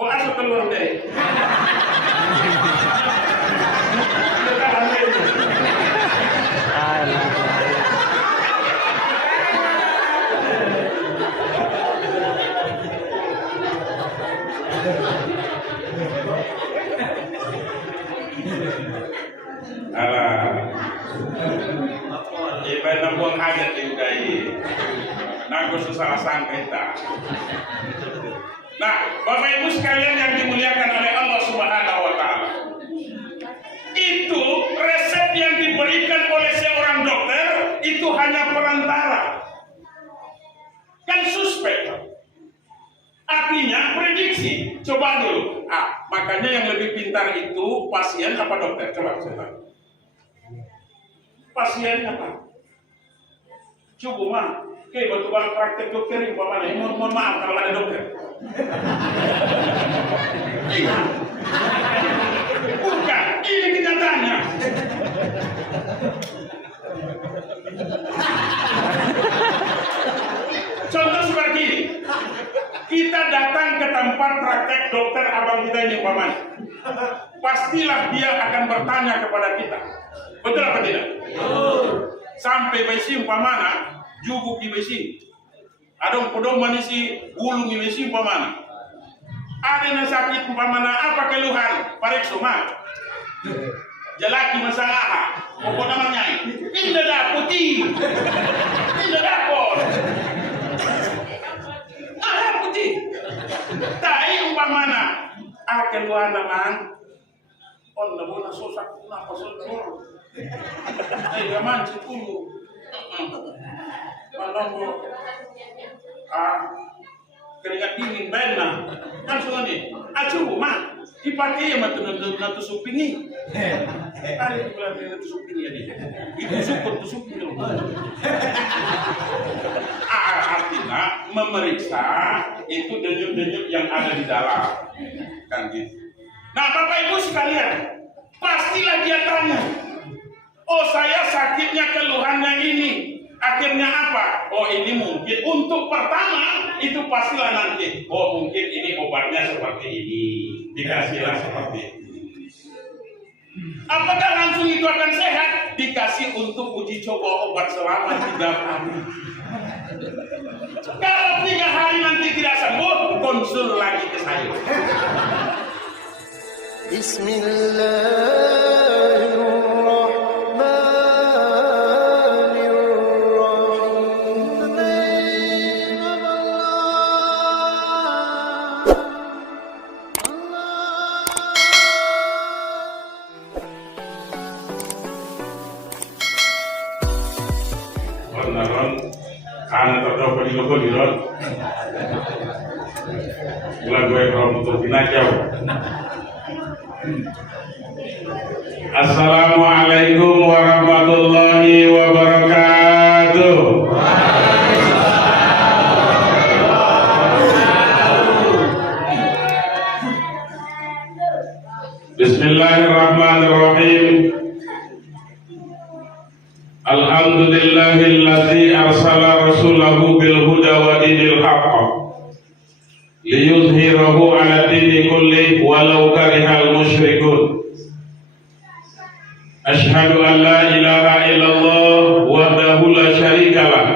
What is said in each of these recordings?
Kok asal keluar deh? Ibadah buang hajat juga ini. Nah, gue susah sangka kita. Nah, Bapak Ibu sekalian yang dimuliakan oleh Allah Subhanahu wa Ta'ala, itu resep yang diberikan oleh seorang dokter itu hanya perantara, kan suspek, artinya prediksi. Coba dulu, makanya yang lebih pintar itu pasien apa dokter? Coba saya tahu. Pasien apa? Coba mah, kayak batu praktek dokter ini, mohon maaf kalau ada dokter. Bukan, ini kenyataannya. Contoh seperti ini, kita datang ke tempat praktek dokter abang kita ini umpamanya, pastilah dia akan bertanya kepada kita, betul apa tidak? Sampai besi umpamana, juguk di besi. Adong podong manisi gulung di besi umpamana. Ada yang sakit umpamana apa keluhan? Parekso mah. Jalaki masalah. Apa namanya? Tidak daputi. Tidak dapat. Putih. Tai umpamana. Keluhan naman. On namo na sosak na pasal. Gaman sepuluh. Malanggo. Keringat dingin benar. Kan sudah nih. Acu mah dipakai ya matu supini. Ada di belakang natu supini ya dia. Tusuk dulu. Artinya memeriksa itu denyut-denyut yang ada di dalam. Kan gitu. Nah, Bapak Ibu sekalian, pastilah dia tanya, oh saya sakitnya keluhannya ini, akhirnya apa? Oh ini mungkin untuk pertama itu pastilah nanti, oh mungkin ini obatnya seperti ini, dikasihlah seperti ini. Apakah langsung itu akan sehat? Dikasih untuk uji coba obat selama 3 hari. Kalau 3 hari nanti tidak sembuh, konsul lagi ke saya. Anak terdapat di logo di rot. Bulan gue kalau untuk binajau. Assalamualaikum warahmatullahi wabarakatuh. Bismillahirrahmanirrahim. Alhamdulillahilladzi arsala rasulahu bil huda wa dinil haqq liyuzhirahu ala dini kulli walau karihal musyrikun. Asyhadu an la ilaha illallah wahdahu la syarikalah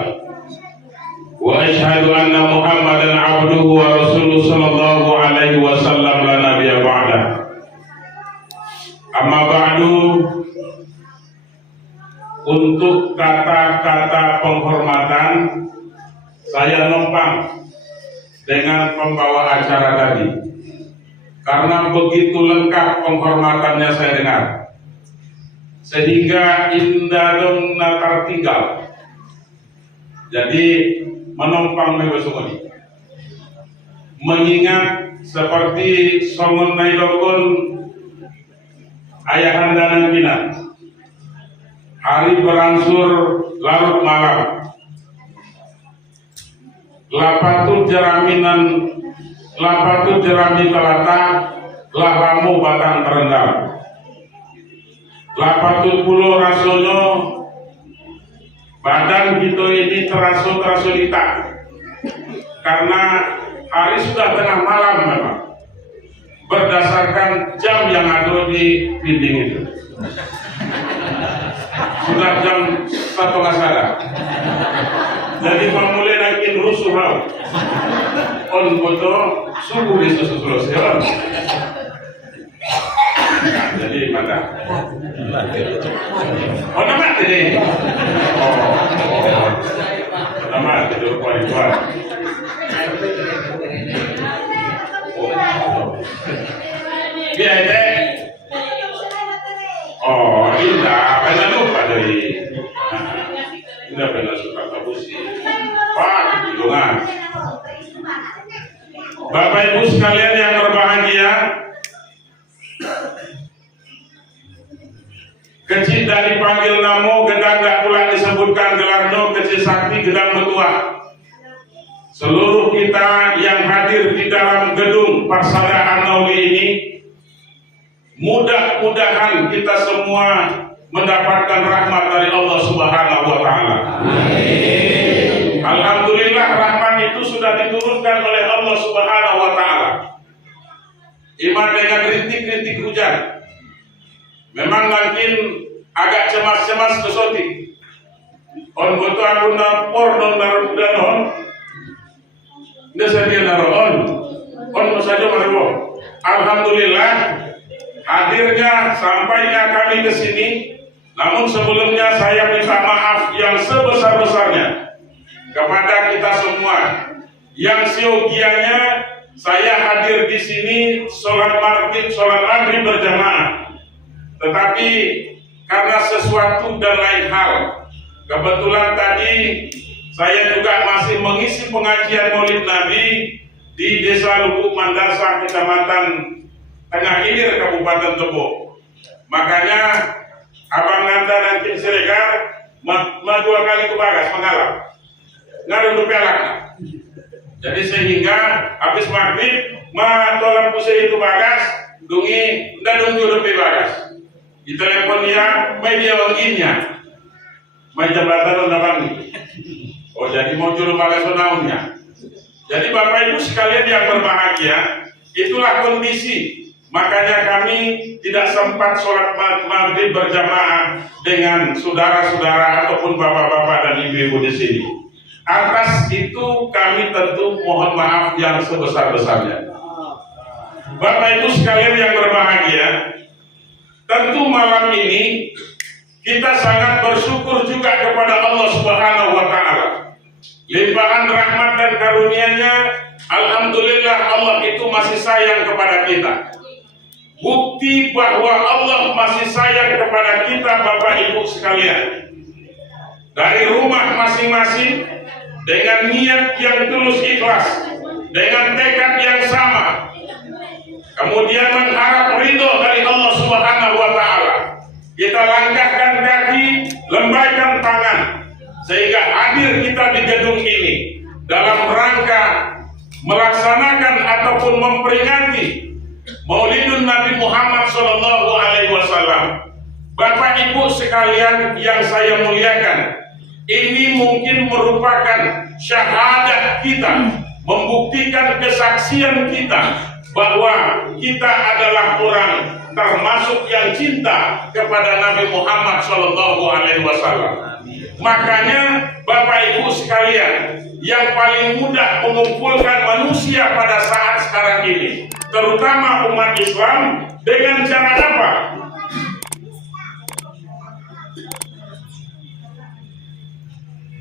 wa asyhadu anna Muhammadan abduhu wa rasuluhu sallallahu alaihi wasallam la nabiyya ba'da. Amma ba'du. Untuk kata-kata penghormatan, saya numpang dengan pembawa acara tadi, karena begitu lengkap penghormatannya saya dengar, sehingga indah dong natar tinggal. Jadi menumpang mewesungoni, mengingat seperti songon nailokon ayahanda nang bina. Hari berangsur larut malam. Lapatu jerami telata, lapamu batang terendam. Lapatu pulau rasonyo, badan kita ini teraso-teraso dita. Karena hari sudah tengah malam memang. berdasarkan jam yang ada di dinding itu. Sudah jam 1:15. Jadi mulai nakin rusuh on foto subuh di susu ya. Jadi mana? Oh nama jadi. Oh nama itu kualitas. Biasa. Oh indah, jangan lupa dari. Indah benar suka tabusi. Pak, hidungan. Bapak Ibu sekalian yang berbahagia, kecil dari panggil namo, gedang tak pula disebutkan gelarno, kecil sakti gedang betua. Seluruh kita yang hadir di dalam gedung Persada Nauli ini, mudah-mudahan kita semua mendapatkan rahmat dari Allah Subhanahu wa Ta'ala. Alhamdulillah, rahmat itu sudah diturunkan oleh Allah Subhanahu wa Ta'ala. Iman dengan rintik-rintik hujan. Memang mungkin agak cemas-cemas kesoti. On boto aku nampor non naruh danon. Nggak dia naruh on saja mariwo. Alhamdulillah, hadirnya sampainya kami ke sini. Namun sebelumnya saya minta maaf yang sebesar-besarnya kepada kita semua yang siogianya saya hadir di sini sholat maghrib berjamaah, tetapi karena sesuatu dan lain hal, kebetulan tadi saya juga masih mengisi pengajian Maulid Nabi di Desa Lubuk Mandasa, Kecamatan Tengah Ilir, Kabupaten Tebo. Makanya Abang Nanda dan tim Siregar dua kali ke Bagas mengalah, ngaruh pelak. Jadi sehingga habis maghrib tolong pusing itu Bagas, dungi ndak dungju lebih Bagas. Di telepon dia, media wanginya, main jabatan undang Oh jadi mau juru Bagas naunnya. Jadi Bapak Ibu sekalian yang berbahagia, itulah kondisi. Makanya kami tidak sempat sholat maghrib berjamaah dengan saudara-saudara ataupun bapak-bapak dan ibu-ibu di sini. Atas itu kami tentu mohon maaf yang sebesar-besarnya. Bapak Ibu sekalian yang berbahagia, tentu malam ini kita sangat bersyukur juga kepada Allah Subhanahu wa Ta'ala. Limpahan rahmat dan karunia-Nya, alhamdulillah Allah itu masih sayang kepada kita. Bukti bahwa Allah masih sayang kepada kita Bapak Ibu sekalian, dari rumah masing-masing dengan niat yang tulus ikhlas, dengan tekad yang sama, kemudian mengharap ridho dari Allah Subhanahu wa Ta'ala, kita langkahkan kaki, lembaikan tangan, sehingga hadir kita di gedung ini dalam rangka melaksanakan ataupun memperingati Maulidun Nabi Muhammad Sallallahu Alaihi Wasallam. Bapak Ibu sekalian yang saya muliakan, ini mungkin merupakan syahadat kita, membuktikan kesaksian kita bahwa kita adalah orang termasuk yang cinta kepada Nabi Muhammad Sallallahu Alaihi Wasallam. Makanya Bapak Ibu sekalian, yang paling mudah mengumpulkan manusia pada saat sekarang ini, terutama umat Islam, dengan cara apa?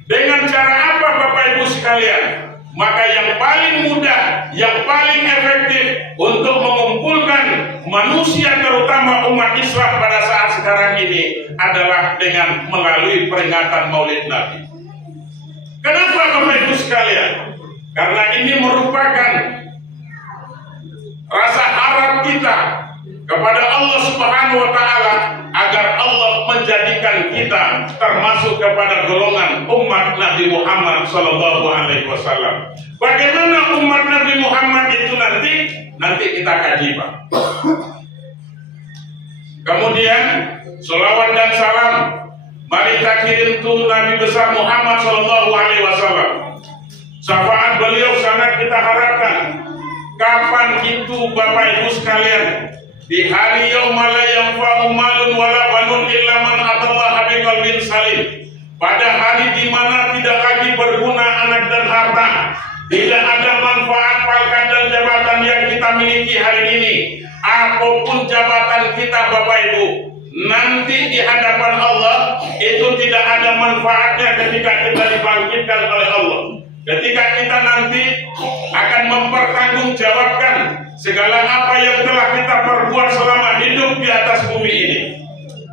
Dengan cara apa Bapak Ibu sekalian? Maka yang paling mudah, yang paling efektif untuk mengumpulkan manusia terutama umat Islam pada saat sekarang ini adalah dengan melalui peringatan Maulid Nabi. Kenapa Bapak Ibu sekalian? Karena ini merupakan rasa harap kita kepada Allah Subhanahu wa Ta'ala agar Allah menjadikan kita termasuk kepada golongan umat Nabi Muhammad Sallallahu Alaihi Wasallam. Bagaimana umat Nabi Muhammad itu nanti kita kaji, Pak. Kemudian selawat dan salam mari kita kirim tuh Nabi besar Muhammad Sallallahu Alaihi Wasallam. Syafaat beliau sangat kita harapkan. Kapan itu Bapak Ibu sekalian? Di hari yauma la yanfa'u malun wala banun illa man atallaha biqalbin salim. Pada hari di mana tidak lagi berguna anak dan harta, tidak ada manfaat pangkat dan jabatan yang kita miliki hari ini. Apapun jabatan kita Bapak Ibu, nanti di hadapan Allah itu tidak ada manfaatnya ketika kita dibangkitkan oleh Allah. Ketika kita nanti akan mempertanggungjawabkan segala apa yang telah kita perbuat selama hidup di atas bumi ini.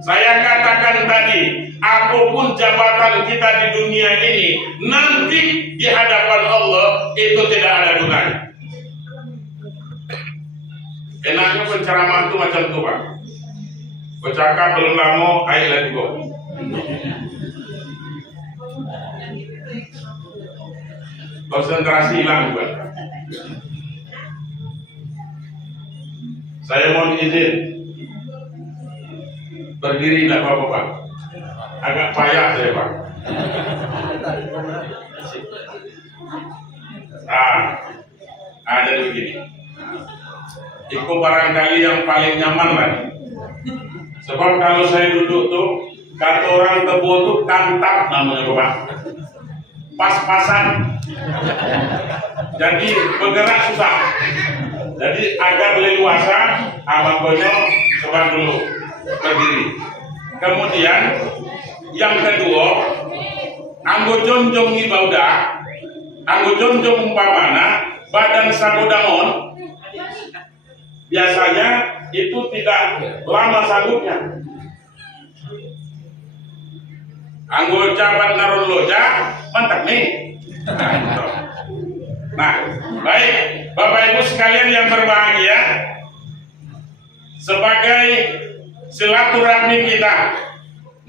Saya katakan tadi, apapun jabatan kita di dunia ini, nanti di hadapan Allah itu tidak ada gunanya. Enaknya penceramah itu macam itu Pak. Bercakap belum lama, ayo lagi go. Konsentrasi hilang juga. Saya mohon izin berdiri tidak apa-apa Pak. Agak payah saya Pak. Jadi begini. Itu barangkali yang paling nyaman lah. Sebab kalau saya duduk tuh, kata orang Tebo tuh kantap namanya Bapak. Pas-pasan. Jadi bergerak susah. Jadi agar leluasa, makanya coba dulu berdiri. Kemudian yang kedua, anggo jonjong ibauda, anggo jonjong umpamana, badan sagodangon. Biasanya itu tidak lama sanggupnya. Anggo jabat naron loja, mantap nih. Nah, baik Bapak Ibu sekalian yang berbahagia, sebagai silaturahmi kita,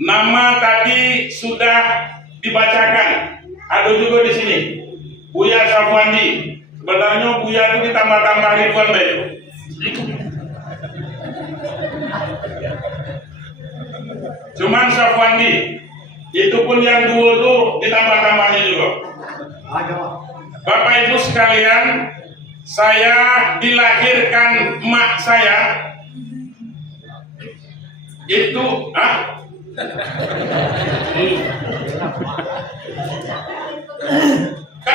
nama tadi sudah dibacakan. Ada juga di sini, Buya Safwandi. Sebenarnya Buya itu ditambah-tambah Ridwan baik. Cuman Safwandi itu pun yang dua tuh ditambah-tambahnya juga. Bapak Ibu sekalian, saya dilahirkan emak saya itu kan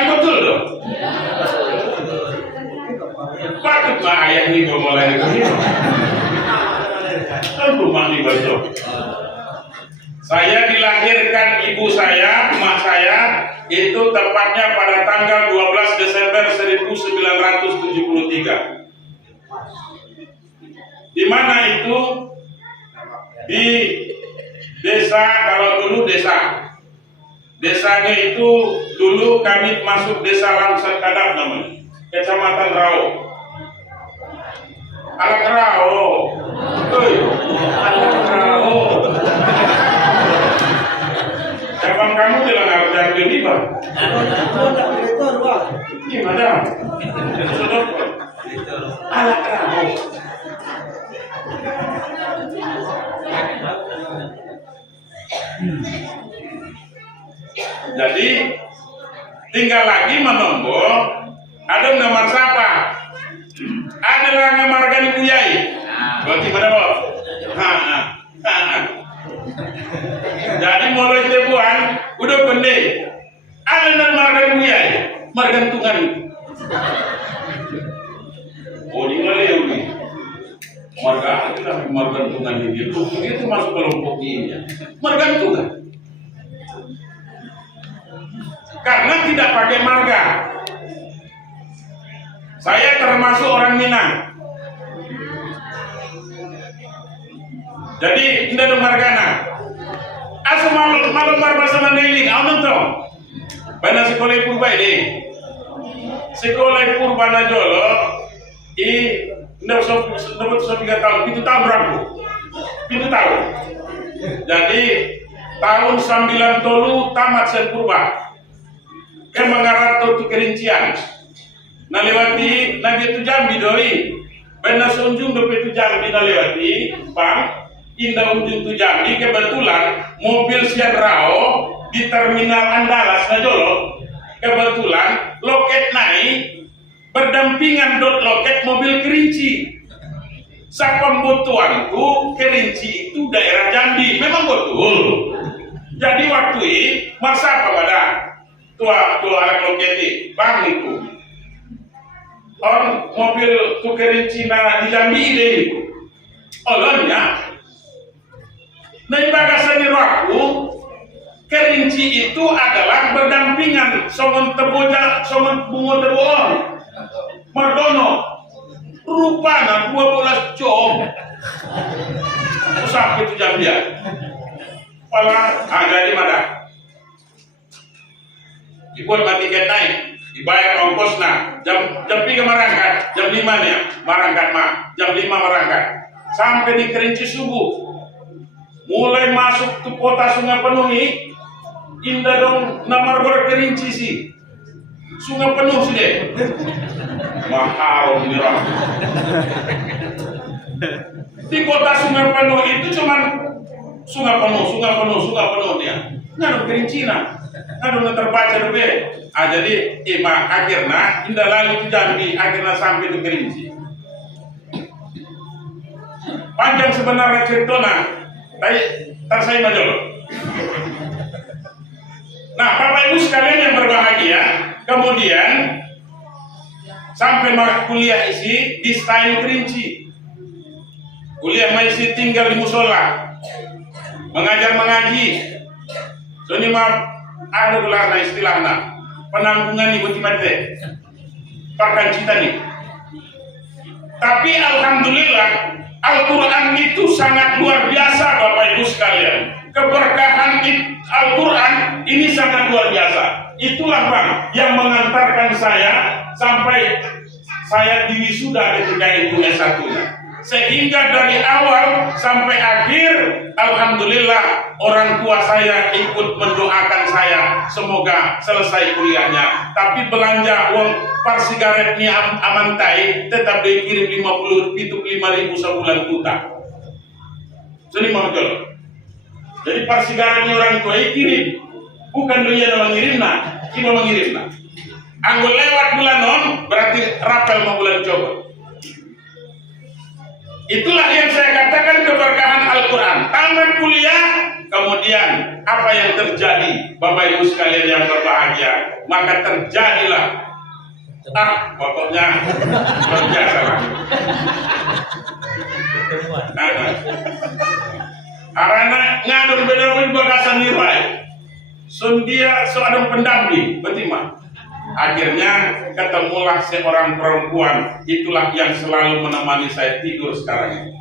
betul dong. Patut lah ayah ini mulai kan rumah nih betul. Saya dilahirkan ibu saya, emak saya itu tepatnya pada tanggal 12 Desember 1973. Di mana itu? Di desa, kalau dulu desa. Desanya itu dulu kami masuk desa Langsat Kadap namanya, Kecamatan Rao. Anak Rao. Anak Rao. Cabang kamu bilang harus jadi Pak. Gimana? Anak Rao. Jadi tinggal lagi menunggu ada nomor siapa? Ada yang ngamarkan Buyai. Berarti pada Bob. Jadi mulai tebuan udah bende. Ada yang ngamarkan Buyai. Margantungan. Oh di mana ya ini? Margantungan ini itu masuk kelompok ini. Margantungan. Karena tidak pakai marga. Saya termasuk orang Minang. Jadi tidak ada margana. Asal malam berbahasa Mandailing, awal nonton. Bana sekolah purba ini. Sekolah purba najolo. Tidak usah 3 tahun. Itu tahun berapa? Itu tahun. Jadi tahun 90 tamat sepurba. Mengarah tu kerincian. Nah lewati nabi itu Jambi doi. Bena sunjung dope itu Jambi na lewati bang. Indah unjung tu Jambi kebetulan mobil siap Rao di terminal Andalas na jolo. Kebetulan loket naik berdampingan dot loket mobil kerinci. Sapembutuanku kerinci itu daerah Jambi, memang betul. Jadi waktu itu masa kepada tua anak loket bang itu orang mobil tu kerinci na di Jambi ini, olehnya. Nah, bagasan aku kerinci itu adalah berdampingan songon teboja, songon bungo teboon, Mardono. Rupanya 12 jom usah itu jam dia pala agak di mana dibuat tiket naik dibayar ongkosnya jam 3 marangkat jam 5 nya marangkat jam 5 marangkat sampai di Kerinci subuh mulai masuk ke kota Sungai Penuh ini indah dong nomor berkerinci sih Sungai Penuh sih deh mahal mirah. Di kota Sungai Penuh itu cuman Sungai Penuh dia. Nggak kerinci nah, nggak terbaca dulu. Jadi akhirnya indah lalu ke Jambi, akhirnya sampai ke Kerinci. Panjang sebenarnya ceritanya, tapi saya majol. Nah, Bapak Ibu sekalian yang berbahagia, kemudian sampai kuliah isi di Stein Kerinci. Kuliah masih tinggal di musola, mengajar mengaji. So ini mah ada gelarna istilahnya penanggungan ibu timate, pakan cita nih. Tapi alhamdulillah Al-Quran itu sangat luar biasa Bapak Ibu sekalian. Keberkahan Al-Quran ini sangat luar biasa. Itulah Bang yang mengantarkan saya sampai saya diwisuda ketika itu S1-nya. Sehingga dari awal sampai akhir alhamdulillah orang tua saya ikut mendoakan saya semoga selesai kuliahnya. Tapi belanja uang par sigaretnya amantai tetap dikirim 5.000 sebulan kuta. Jadi mahal. Jadi par sigaretnya orang tua kirim bukan dia yang mengirimnya, cuma mengirimnya. Anggo lewat bulan non berarti rapel mau bulan coba. Itulah yang saya katakan keberkahan Al-Quran. Tamat kuliah, kemudian apa yang terjadi Bapak Ibu sekalian yang berbahagia, maka terjadilah pokoknya luar biasa lah. Karena ngadon benar-benar bagasan nilai. Dia seorang pendamping, betimah. Akhirnya ketemulah seorang perempuan, itulah yang selalu menemani saya tidur sekarang ini.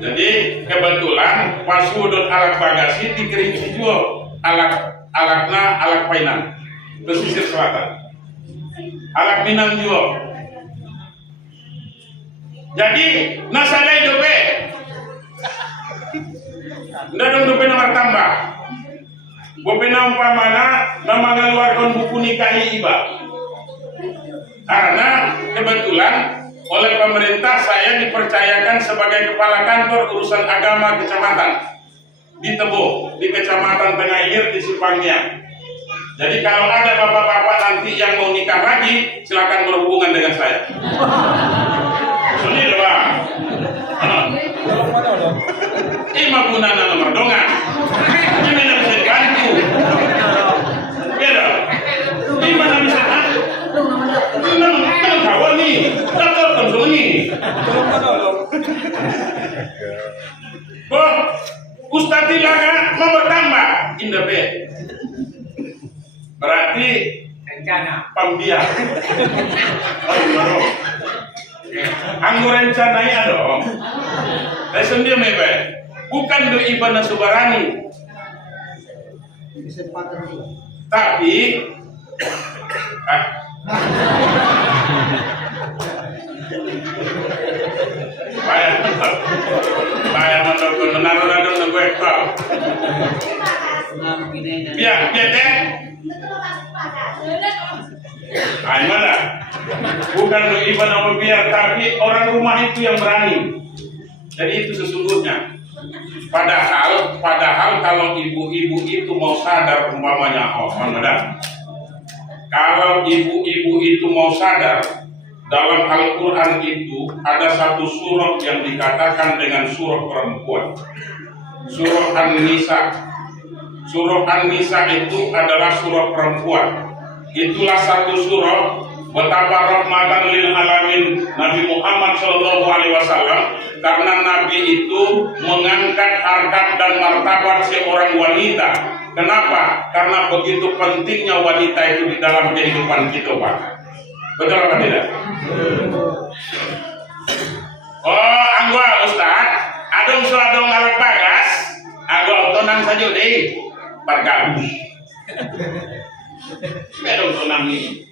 Jadi kebetulan pas wudud alat bagasi di Kerinci juga alat painan pesisir selatan, alat Minang juga. Jadi nasadai dope, ndak dope nomor tambah. Bopena umpamana nama ngeluarkan buku nikahi iba. Karena kebetulan oleh pemerintah saya dipercayakan sebagai kepala kantor urusan agama kecamatan di Tebo, di kecamatan Tengah Ilir di Simpangnya. Jadi kalau ada bapak-bapak nanti yang mau nikah lagi, silakan berhubungan dengan saya. Sudah Bang. Ima gunana nomor dongan. Ini bisa dibantu. Beda. Gimana bisa? Kan kawan nih. Takut kan nih. Ustadz Ilaga mau bertambah. Indah be. Berarti rencana pembiar. Anggur rencananya dong. Saya sendiri mebe. Bukan do ibadah subarani. Tapi Bayar mendukung menaruh-naruh nunggu ekor. Biar teh. Mana? Bukan do ibadah membiar, tapi orang rumah itu yang berani. Jadi itu sesungguhnya. Padahal kalau ibu-ibu itu mau sadar umpamanya, oh, mana? Kalau ibu-ibu itu mau sadar, dalam Al-Quran itu ada satu surah yang dikatakan dengan surah perempuan, surah An-Nisa. Surah An-Nisa itu adalah surah perempuan. Itulah satu surah betapa rahmatan lil alamin Nabi Muhammad SAW, karena Nabi itu mengangkat harkat dan martabat seorang wanita. Kenapa? Karena begitu pentingnya wanita itu di dalam kehidupan kita, Pak. Betul apa tidak? Oh, anggo Ustaz, adong suadong ngarep bagas, anggo tonang saja deh, bergabung. Adong tonang ini.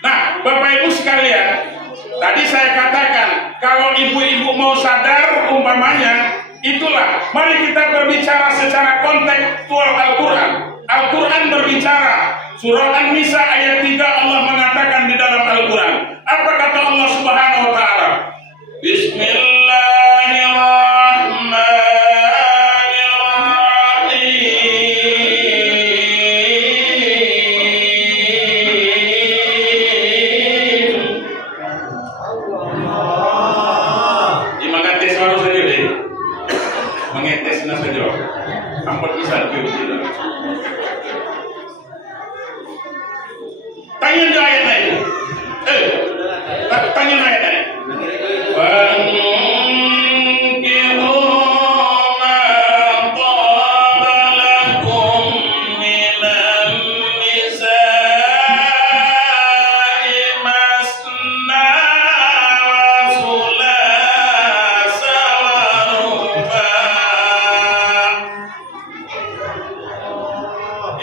Nah, Bapak Ibu sekalian, tadi saya katakan kalau ibu-ibu mau sadar umpamanya, itulah, mari kita berbicara secara kontekstual Al-Quran. Al-Quran berbicara, surah An-Nisa ayat 3 Allah mengatakan di dalam Al-Quran. Apa kata Allah Subhanahu wa Ta'ala?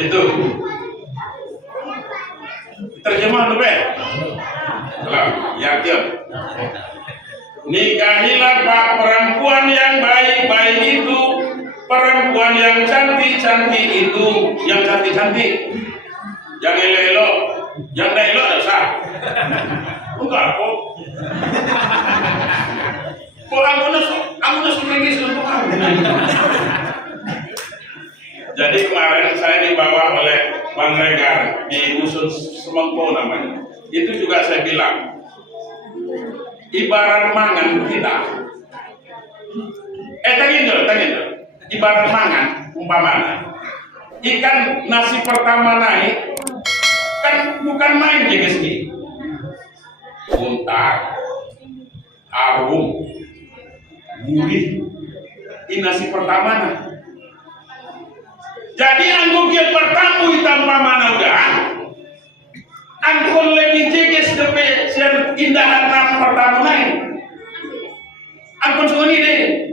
Itu terjemahan apa? Ya, nikahilah pak perempuan yang baik-baik itu, perempuan yang cantik-cantik itu, yang cantik-cantik, yang elok, yang tidak elok tidak sah. Enggak kok. Kok aku suka gitu untuk aku. Jadi kemarin saya dibawa oleh Bang Regar di Dusun Semengko namanya. Itu juga saya bilang, ibarat mangan kita. Tanya dulu. Ibarat mangan, umpamanya ikan nasi pertama naik, kan bukan main jeges nih. Untar, harum, gurih. Ini nasi pertama nah. Jadi anggo kieu pertamu tanpa mana udah, anggo lebih jeges depe sian indahan pertama naik. Anggo suni deh,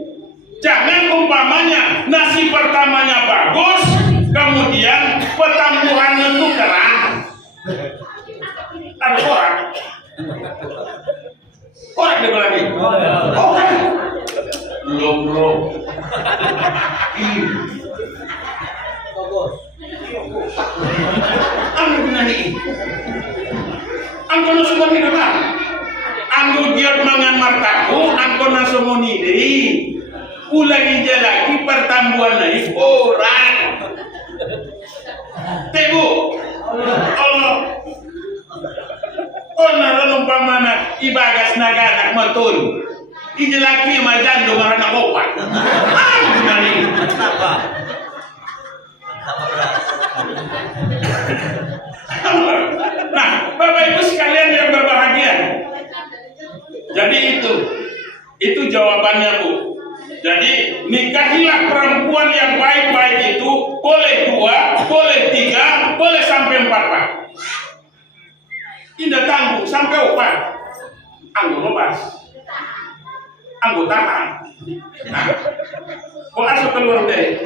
jangan umpamanya nasi pertamanya bagus, kemudian pertambuhannya itu kerang. Ada korak dia lagi. Belum. Anu binani, angko no semua tidak kan? Angko giat mangan martaku, angko na semua nidei, ulangi lagi pertambuhan naik orang. Tebu, Allah, naron umpamana ibagas naga anak matun, ijelaki majan dengan anak opat. Anu binani. Nah, Bapak Ibu sekalian yang berbahagia. Jadi itu jawabannya, Bu. Jadi nikahilah perempuan yang baik-baik itu, boleh 2, boleh 3, boleh sampai 4 Pak. Tidak tangguh sampai 4. Anggo lepas, anggo tahan. Nah, kok asal keluar deh.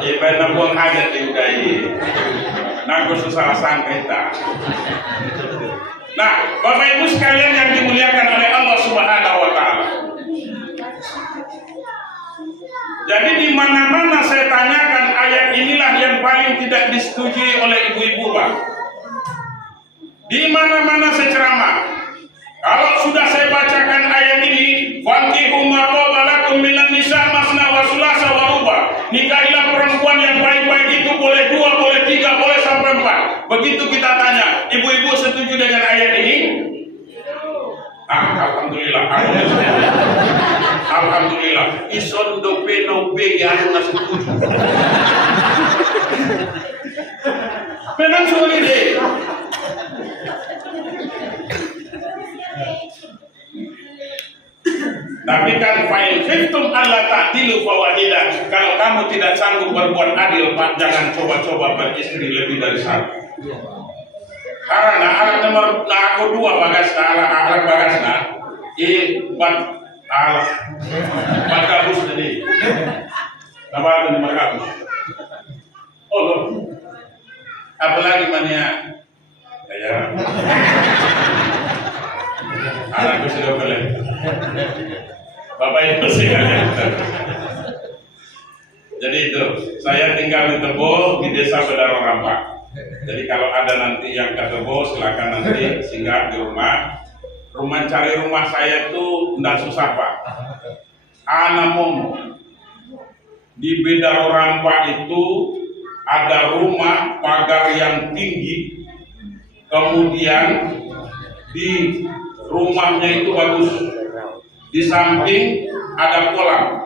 Ibadah buang hajat juga ini. Naku susah sangka kita. Nah, Bapak Ibu sekalian yang dimuliakan oleh Allah Subhanahu wa Ta'ala, Jadi di mana-mana saya tanyakan ayat inilah yang paling tidak disetujui oleh ibu-ibu, Pak. Di mana-mana saya ceramah. Kalau sudah saya bacakan ayat ini, fankihu ma taba lakum minan nisa masna wa sulasa wa ruba. Nikahilah perempuan yang baik-baik itu boleh 2, boleh 3, boleh sampai 4. Begitu kita tanya, ibu-ibu setuju dengan ayat ini? Alhamdulillah. Alhamdulillah. Ison dope no be ya anu setuju. Memang sulit deh. Tapi kan fa'in khiftum alla ta'dilu fawahidah. Kalau kamu tidak sanggup berbuat adil, Pak, jangan coba-coba beristri lebih dari 1. Karena alat nomor aku 2 bagas alat bagas buat alat bagus tadi. Apa ada nomor kamu? Oh loh. Apalagi mania ya. Anakku sudah boleh. Bapak Ibu sekalian. Jadi itu, saya tinggal di Tebo, di desa Bedaro Rampak. Jadi kalau ada nanti yang ke Tebo, silakan nanti singgah di rumah. Cari rumah saya itu tidak susah, Pak. Anamomo. Di Bedaro Rampak itu ada rumah pagar yang tinggi. Kemudian di rumahnya itu bagus. Di samping ada kolam.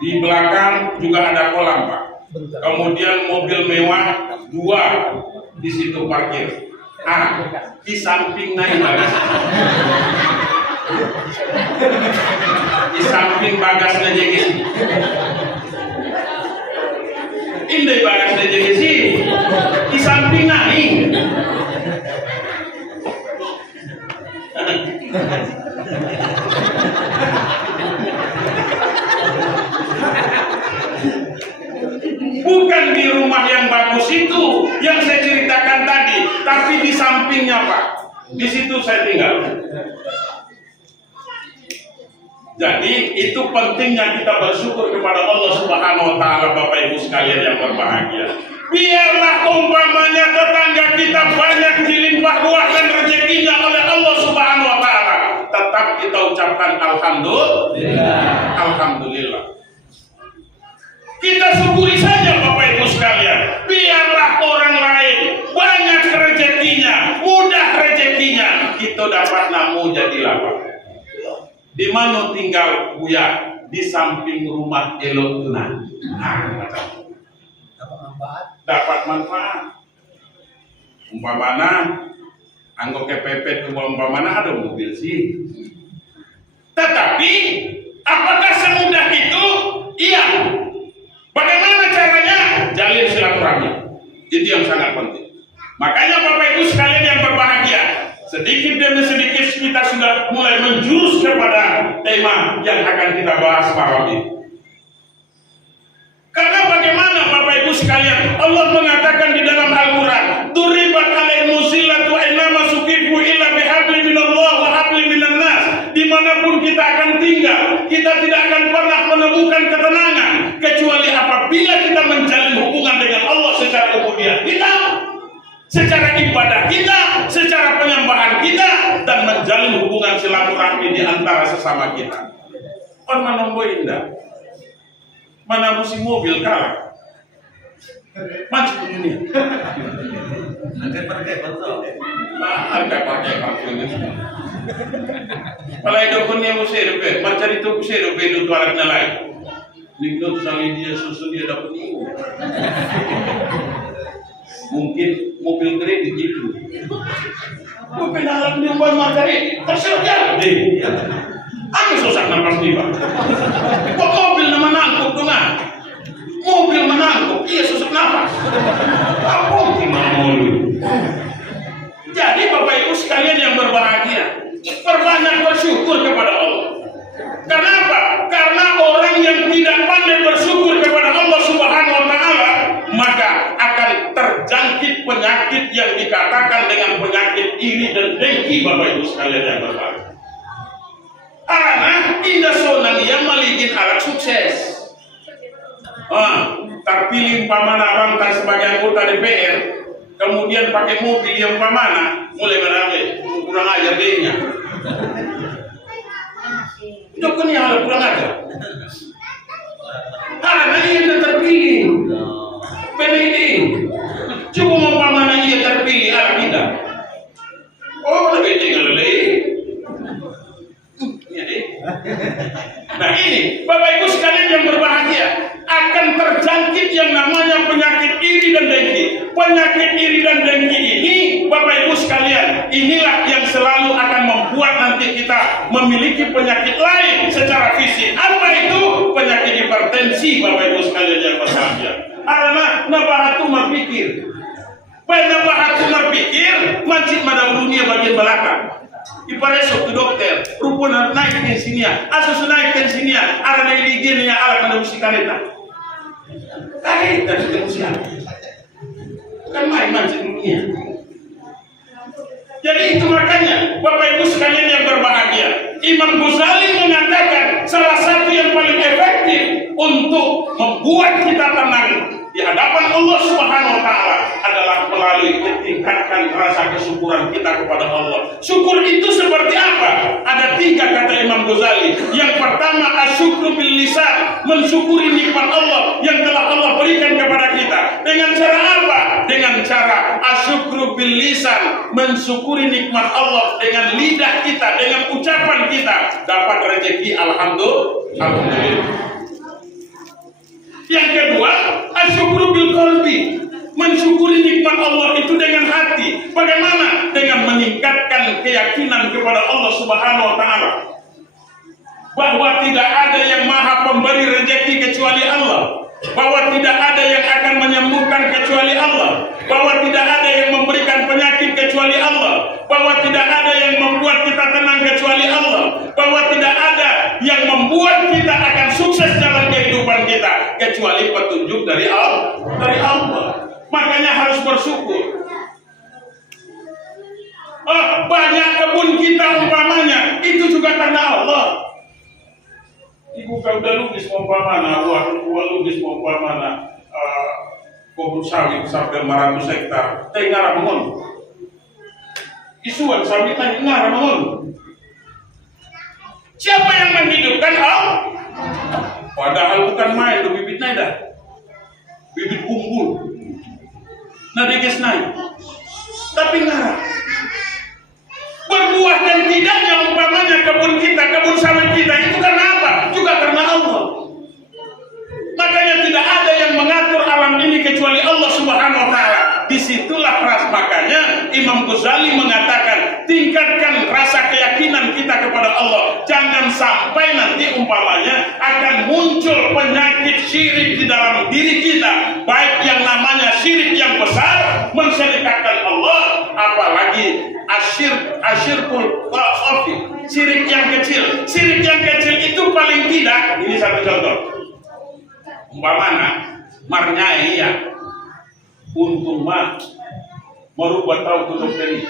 Di belakang juga ada kolam, Pak. Kemudian mobil mewah 2 di situ parkir. Di samping naik bagas. Di samping bagasnya JGC. Ini bagasnya JGC. Di samping naik. Bukan di rumah yang bagus itu yang saya ceritakan tadi, tapi di sampingnya, Pak. Di situ saya tinggal. Jadi itu pentingnya kita bersyukur kepada Allah Subhanahu wa taala, Bapak Ibu sekalian yang berbahagia. Biarlah umpamanya tetangga kita banyak dilimpah ruahkan rezekinya oleh Allah Subhanahu wa taala, tetap kita ucapkan alhamdulillah. Alhamdulillah. Kita syukuri saja, Bapak Ibu sekalian. Biarlah orang lain banyak rezekinya, mudah rezekinya, kita dapat namu jadi lapar. Di mana tinggal Buya? Di samping rumah elok tunang. Dapat manfaat. Umpamana anggo kepepet umpamana ada mobil sih. Tetapi apakah semudah itu? Iya. Bagaimana caranya? Jalin silaturahmi. Itu yang sangat penting. Makanya Bapak Ibu sekalian yang berbahagia, sedikit demi sedikit kita sudah mulai menjurus kepada tema yang akan kita bahas malam ini. Karena bagaimana Bapak Ibu sekalian, Allah mengatakan di dalam Al-Quran, "Duribat alaihim zillatu ainama suqifu illa bihablin minallah wa hablin minan nas." Dimanapun kita akan tinggal, kita tidak akan pernah menemukan ketenangan kecuali apabila kita menjalin hubungan dengan Allah secara ubudiyah kita, secara ibadah kita, secara penyembahan kita, dan menjalin hubungan silaturahmi di antara sesama kita. Mana nombor indah, mana musim mobil kalah, macam dunia. Harga pakai ini. Kalau itu pun yang usir be, macam itu usir be itu alatnya lain. Nikmat sangi dia susu dia dapat ini. Mungkin mobil kredit itu. Mobil alat yang buat materi tersedia deh. Aku susah nafas nih, Pak. Kok mobil nama nangkuk tuh nggak? Mobil menangkuk, iya susah nafas. Apa gimana mulu? Jadi Bapak Ibu sekalian yang berbahagia, perbanyak bersyukur kepada Allah. Kenapa? Karena orang yang tidak pandai bersyukur kepada Allah Subhanahu wa taala, maka akan terjangkit penyakit yang dikatakan dengan penyakit iri dan dengki, Bapak Ibu sekalian yang berbahagia. Karena indah sonang yang maligin alat sukses. terpilih umpamana abang sebagai anggota DPR, kemudian pakai mobil yang umpamana, mulai berapa? Kurang ajar dia. Itu kan yang ada kurang ajar. Karena ia terpilih, peneliti, cuma umpamana ia terpilih, ala kita. Oh, lebih tinggal lebih. Nah ini, Bapak Ibu sekalian yang berbahagia, akan terjangkit yang namanya penyakit iri dan dengki. Penyakit iri dan dengki ini, Bapak Ibu sekalian, inilah yang selalu akan membuat nanti kita memiliki penyakit lain secara fisik. Apa itu? Penyakit hipertensi, Bapak Ibu sekalian yang berbahagia. Karena nabahatu berpikir. Nabahatu berpikir, mancit mada dunia bagian belakang. Iparesok ke dokter, rupanya naik tensinya, asus naik tensinya, ada naik liginya, alat ada musik kaleta. Kaleta sudah musik apa? Kan main dunia. Jadi itu makanya, Bapak Ibu sekalian yang berbahagia, Imam Ghazali mengatakan salah satu yang paling efektif untuk membuat kita tenang di hadapan Allah Subhanahu wa Ta'ala adalah melalui meningkatkan rasa kesyukuran kita kepada Allah. Syukur itu seperti apa? Ada 3 kata Imam Ghazali. Yang pertama, asyukru bil lisan, mensyukuri nikmat Allah yang telah Allah berikan kepada kita. Dengan cara apa? Dengan cara asyukru bil lisan, mensyukuri nikmat Allah dengan lidah kita, dengan ucapan kita, dapat rezeki alhamdulillah. Yang kedua, asyukru bil qalbi, mensyukuri nikmat Allah itu dengan hati. Bagaimana? Dengan meningkatkan keyakinan kepada Allah Subhanahu wa Ta'ala, bahwa tidak ada yang maha pemberi rezeki kecuali Allah, bahwa tidak ada yang akan menyembuhkan kecuali Allah, bahwa tidak ada yang memberikan penyakit kecuali Allah, bahwa tidak ada yang membuat kita tenang kecuali Allah, bahwa tidak ada yang membuat kita akan sukses dalam kehidupan kita kecuali petunjuk dari Allah. Makanya harus bersyukur. Banyak kebun kita umpamanya itu juga karena Allah. Ibu kau udah lukis umpamana, gua lukis umpamana kebun sawit sampai 500 hektar, tengah bangun. Isuan sawit tengah bangun. Siapa yang menghidupkan Allah? Padahal bukan main, lu bibitnya dah. Bibit unggul. Nah deges naik. Tapi ngarah. Berbuah dan tidaknya umpamanya kebun kita, kebun sawit kita itu karena apa? Juga karena Allah. Makanya tidak ada yang mengatur alam ini kecuali Allah Subhanahu wa Ta'ala. Disitulah makanya Imam Ghazali mengatakan, tingkatkan rasa keyakinan kita kepada Allah. Jangan sampai nanti umpamanya akan muncul penyakit syirik di dalam diri kita, baik yang namanya syirik yang besar, mensyirikkan Allah, apalagi asyirkul khafi, syirik yang kecil. Syirik yang kecil itu paling tidak, ini satu contoh. Umpamana marnyai ya untung mah merubah tahu tuh dokter ini,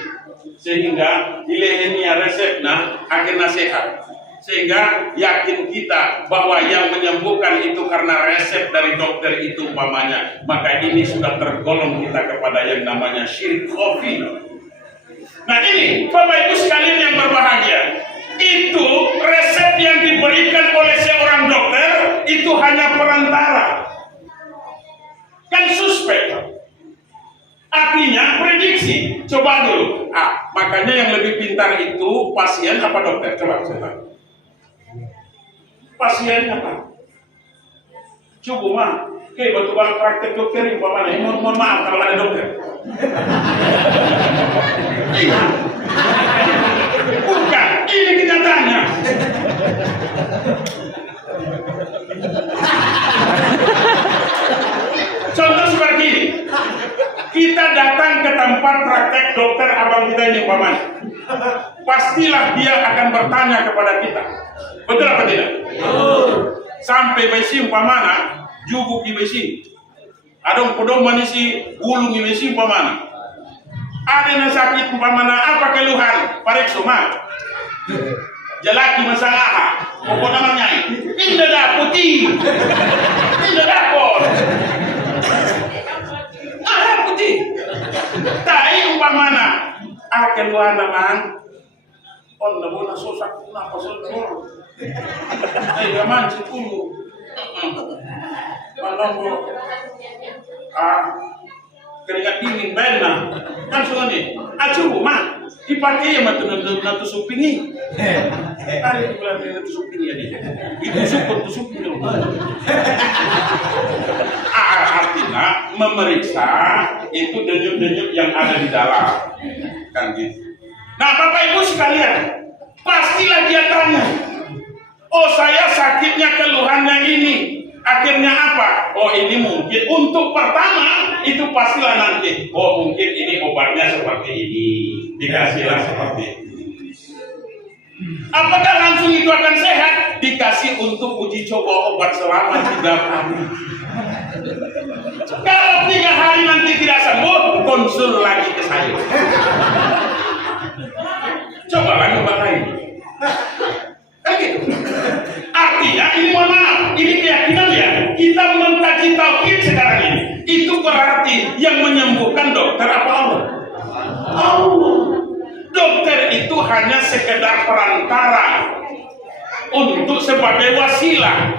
sehingga ilehnya resepnya akhirnya sehat, sehingga yakin kita bahwa yang menyembuhkan itu karena resep dari dokter itu umpamanya, maka ini sudah tergolong kita kepada yang namanya syirik khafi. Nah ini Bapak Ibu sekalian yang berbahagia, itu resep yang diberikan oleh seorang dokter itu hanya perantara, kan suspek, artinya prediksi. Coba dulu, makanya yang lebih pintar itu pasien apa dokter? Coba saya tahu. Pasien apa? Coba mah, kayak betul praktek dokter ini umpamanya. Mohon maaf kalau ada dokter. Bukan, ini kenyataannya. Contoh seperti ini, kita datang ke tempat praktek dokter abang kita ini umpamanya, pastilah dia akan bertanya kepada kita, betul apa tidak? Sampai besi umpamana, jubuk di besi, ada podong manisi gulung di besi umpamana, ada yang sakit umpamana, apa keluhan? Parekso mah jalaki masalah, pokoknya namanya ini dah putih, ini dah dapur. Kang, on na muna susak na pasunod. Ay, gaman, si Kulo. Malong keringat dingin benar kan soalnya nih acu mah dipakai ya matu natu supingi hari bulan natu supingi ya itu supingi artinya memeriksa itu denyut-denyut yang ada di dalam kan gitu. Nah Bapak Ibu sekalian, pastilah dia tanya, oh saya sakitnya keluhannya ini, akhirnya apa? Oh ini mungkin untuk pertama itu pastilah nanti. Oh mungkin ini obatnya seperti ini, dikasihlah seperti ini. Apakah langsung itu akan sehat? Dikasih untuk uji coba obat selama 3 hari. Kalau 3 hari nanti tidak sembuh, konsul lagi ke saya. Coba lagi obat lain. Artinya ini mohon maaf, ini keyakinan ya. Kita mengkaji tauhid sekarang ini. Itu berarti yang menyembuhkan dokter apa Allah? Allah. Dokter itu hanya sekedar perantara untuk sebagai wasilah,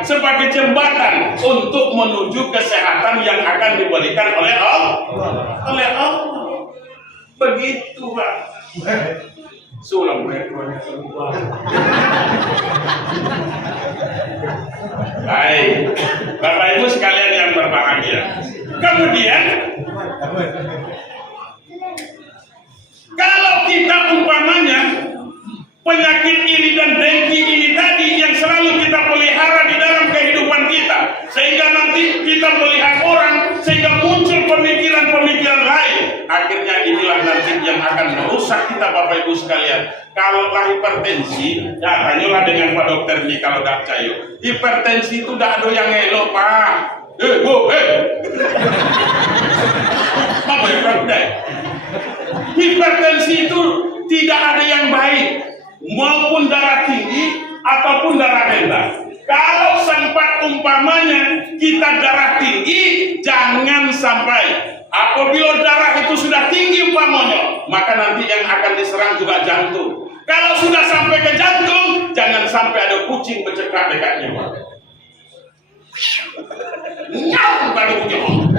sebagai jembatan untuk menuju kesehatan yang akan diberikan oleh Allah. Begitu, Pak. Sulam baik. Bapak Ibu sekalian yang berbahagia. Kemudian kalau kita umpamanya penyakit ini dan dengki ini tadi yang selalu kita pelihara di dalam kehidupan kita, sehingga nanti kita melihat orang sehingga muncul pemikiran-pemikiran lain, akhirnya inilah nanti yang akan merusak kita Bapak Ibu sekalian. Kalau hipertensi, ya tanyalah dengan Pak Dokter nih kalau dak cayo. Hipertensi itu dak ada yang elok Pak. Apa ya Pak? Hipertensi itu tidak ada yang baik, maupun darah tinggi ataupun darah rendah. Kalau sempat umpamanya kita darah tinggi, jangan sampai. Apabila darah itu sudah tinggi umpamanya, maka nanti yang akan diserang juga jantung. Kalau sudah sampai ke jantung, jangan sampai ada kucing bercekak dekatnya. Nyam pada kucing.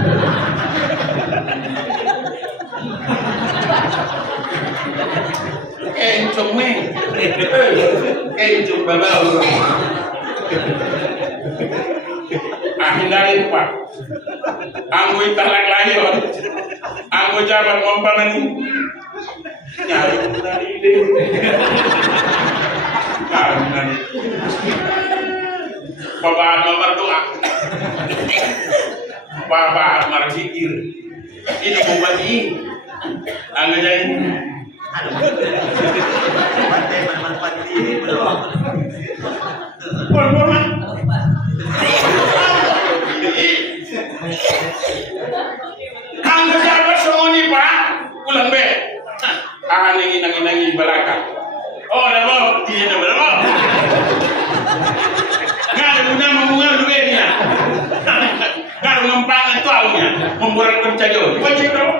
Kencung nih, kencung babau. Hindari Pak. Anggo italak layon, anggo jabat ngompangan ini. Nyari dari ini. Karena Bapak nomor doa, Bapak marzikir. Ini obat ini, anggo jadi. Anggo jabat semua nih Pak, ulang be. Nangi belakang. Oh, dah mau, dia dah mau. Nggak ada guna mengungal duitnya. Nggak ada ngempangan tuaunya, membuat pencayo. Wajib dong.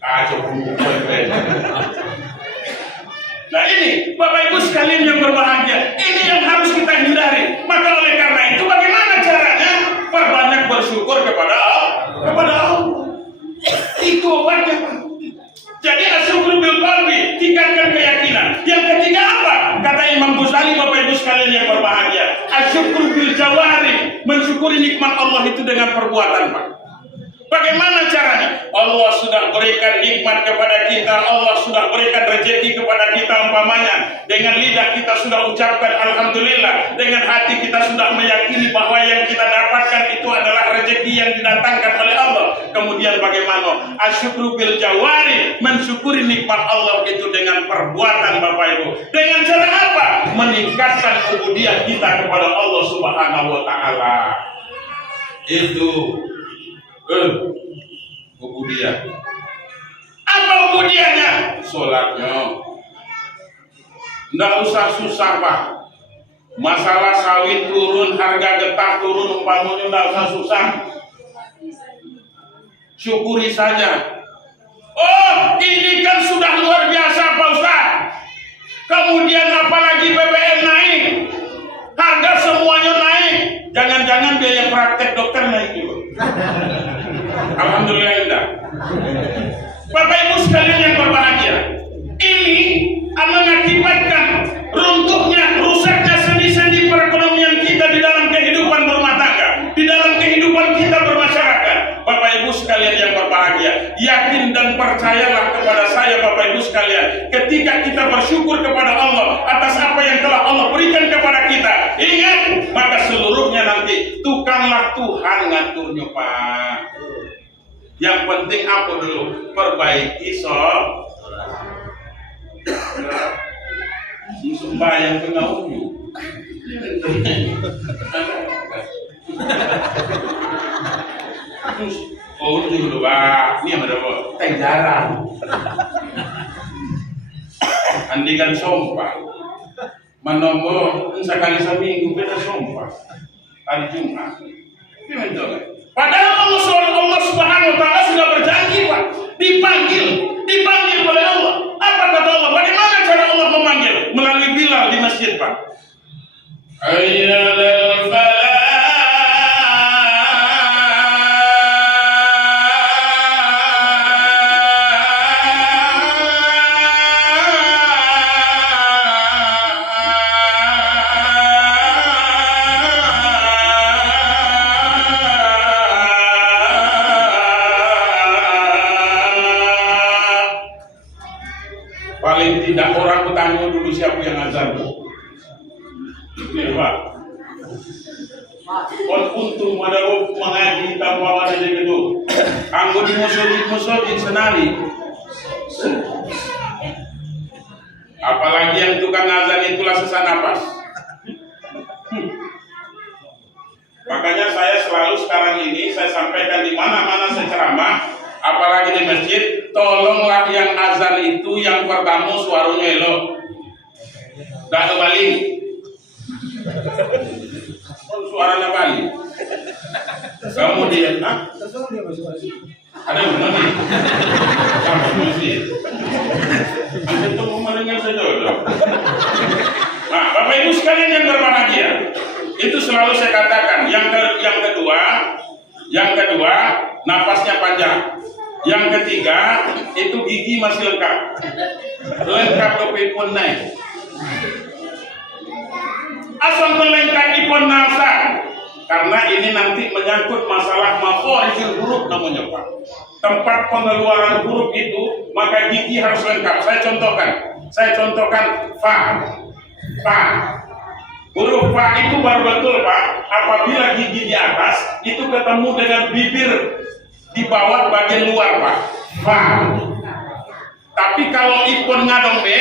Kacau bukan. Nah ini Bapak Ibu sekalian yang berbahagia, ini yang harus kita hindari. Maka oleh karena itu bagaimana caranya? Perbanyak bersyukur kepada Allah. Itu obatnya Pak. Jadi asyukur bil qalbi, tingkatkan keyakinan. Yang ketiga apa? Kata Imam Ghazali, Bapak Ibu sekalian yang berbahagia, asyukur bil jawari, mensyukuri nikmat Allah itu dengan perbuatan Pak. Bagaimana caranya? Allah sudah berikan nikmat kepada kita, Allah sudah berikan rezeki kepada kita umpamanya. Dengan lidah kita sudah ucapkan alhamdulillah, dengan hati kita sudah meyakini bahwa yang kita dapatkan itu adalah rezeki yang didatangkan oleh Allah. Kemudian bagaimana? Asyukru bil jawari, mensyukuri nikmat Allah itu dengan perbuatan Bapak Ibu. Dengan cara apa? Meningkatkan ubudiyah kita kepada Allah Subhanahu wa taala. Itu ubudiyah. Apa ubudiyahnya? Sholatnya nggak usah susah Pak. Masalah sawit turun, harga getah turun umpamanya nggak usah susah. Syukuri saja. Oh, ini kan sudah luar biasa Pak Ustaz. Kemudian apalagi BBM naik, harga semuanya naik. Jangan-jangan biaya praktek dokter naik juga. Alhamdulillah indah. Bapak Ibu sekalian yang berbahagia, ini mengakibatkan runtuhnya, rusaknya sendi-sendi perekonomian kita di dalam kehidupan berumah tangga, di dalam kehidupan kita bermasyarakat. Bapak Ibu sekalian yang berbahagia, yakin dan percayalah kepada saya Bapak Ibu sekalian, ketika kita bersyukur kepada Allah atas apa yang telah Allah berikan kepada kita, ingat, maka seluruhnya nanti tukanglah Tuhan ngaturnya Pak. Yang penting apa dulu? Perbaiki sembahyang pengaruhnya. Oh dulu Pak, ini ada apa? Tenjaran. Andikan sompah. Menombo sekali seminggu beda sompah. Hari Jumat. Gimana coba? Padahal Allah Subhanahu wa taala sudah berjanji Pak, dipanggil oleh Allah. Apa kata Allah? Bagaimana cara Allah memanggil? Melalui Bilal di masjid Pak. Ayyalal falah. Paling tidak orang bertanya dulu siapa yang azan. Ya Pak. Untung ada mengaji tanpa ada di gedung. Anggo di musodin senali. Apalagi yang tukang azan itulah sesak napas. Makanya saya selalu sekarang ini saya sampaikan di mana-mana saya ceramah, apalagi di masjid, tolonglah yang azan itu yang pertama suaranya elok. Dah kembali. Suaranya balik. Kemudian, ada yang mana nih? Kamu masih. Anda tunggu mendengar saja. Nah, Bapak Ibu sekalian yang berbahagia, itu selalu saya katakan. Yang kedua, napasnya panjang. Yang ketiga, itu gigi masih lengkap. Lengkap kopi pun naik. Asal melengkap ipon nafsa. Karena ini nanti menyangkut masalah makhorijul huruf namanya Pak. Tempat pengeluaran huruf itu, maka gigi harus lengkap. Saya contohkan fa. Huruf fa itu baru betul Pak, apabila gigi di atas itu ketemu dengan bibir di bawah bagian luar Pak. Fa. Tapi kalau ipon ngadong be,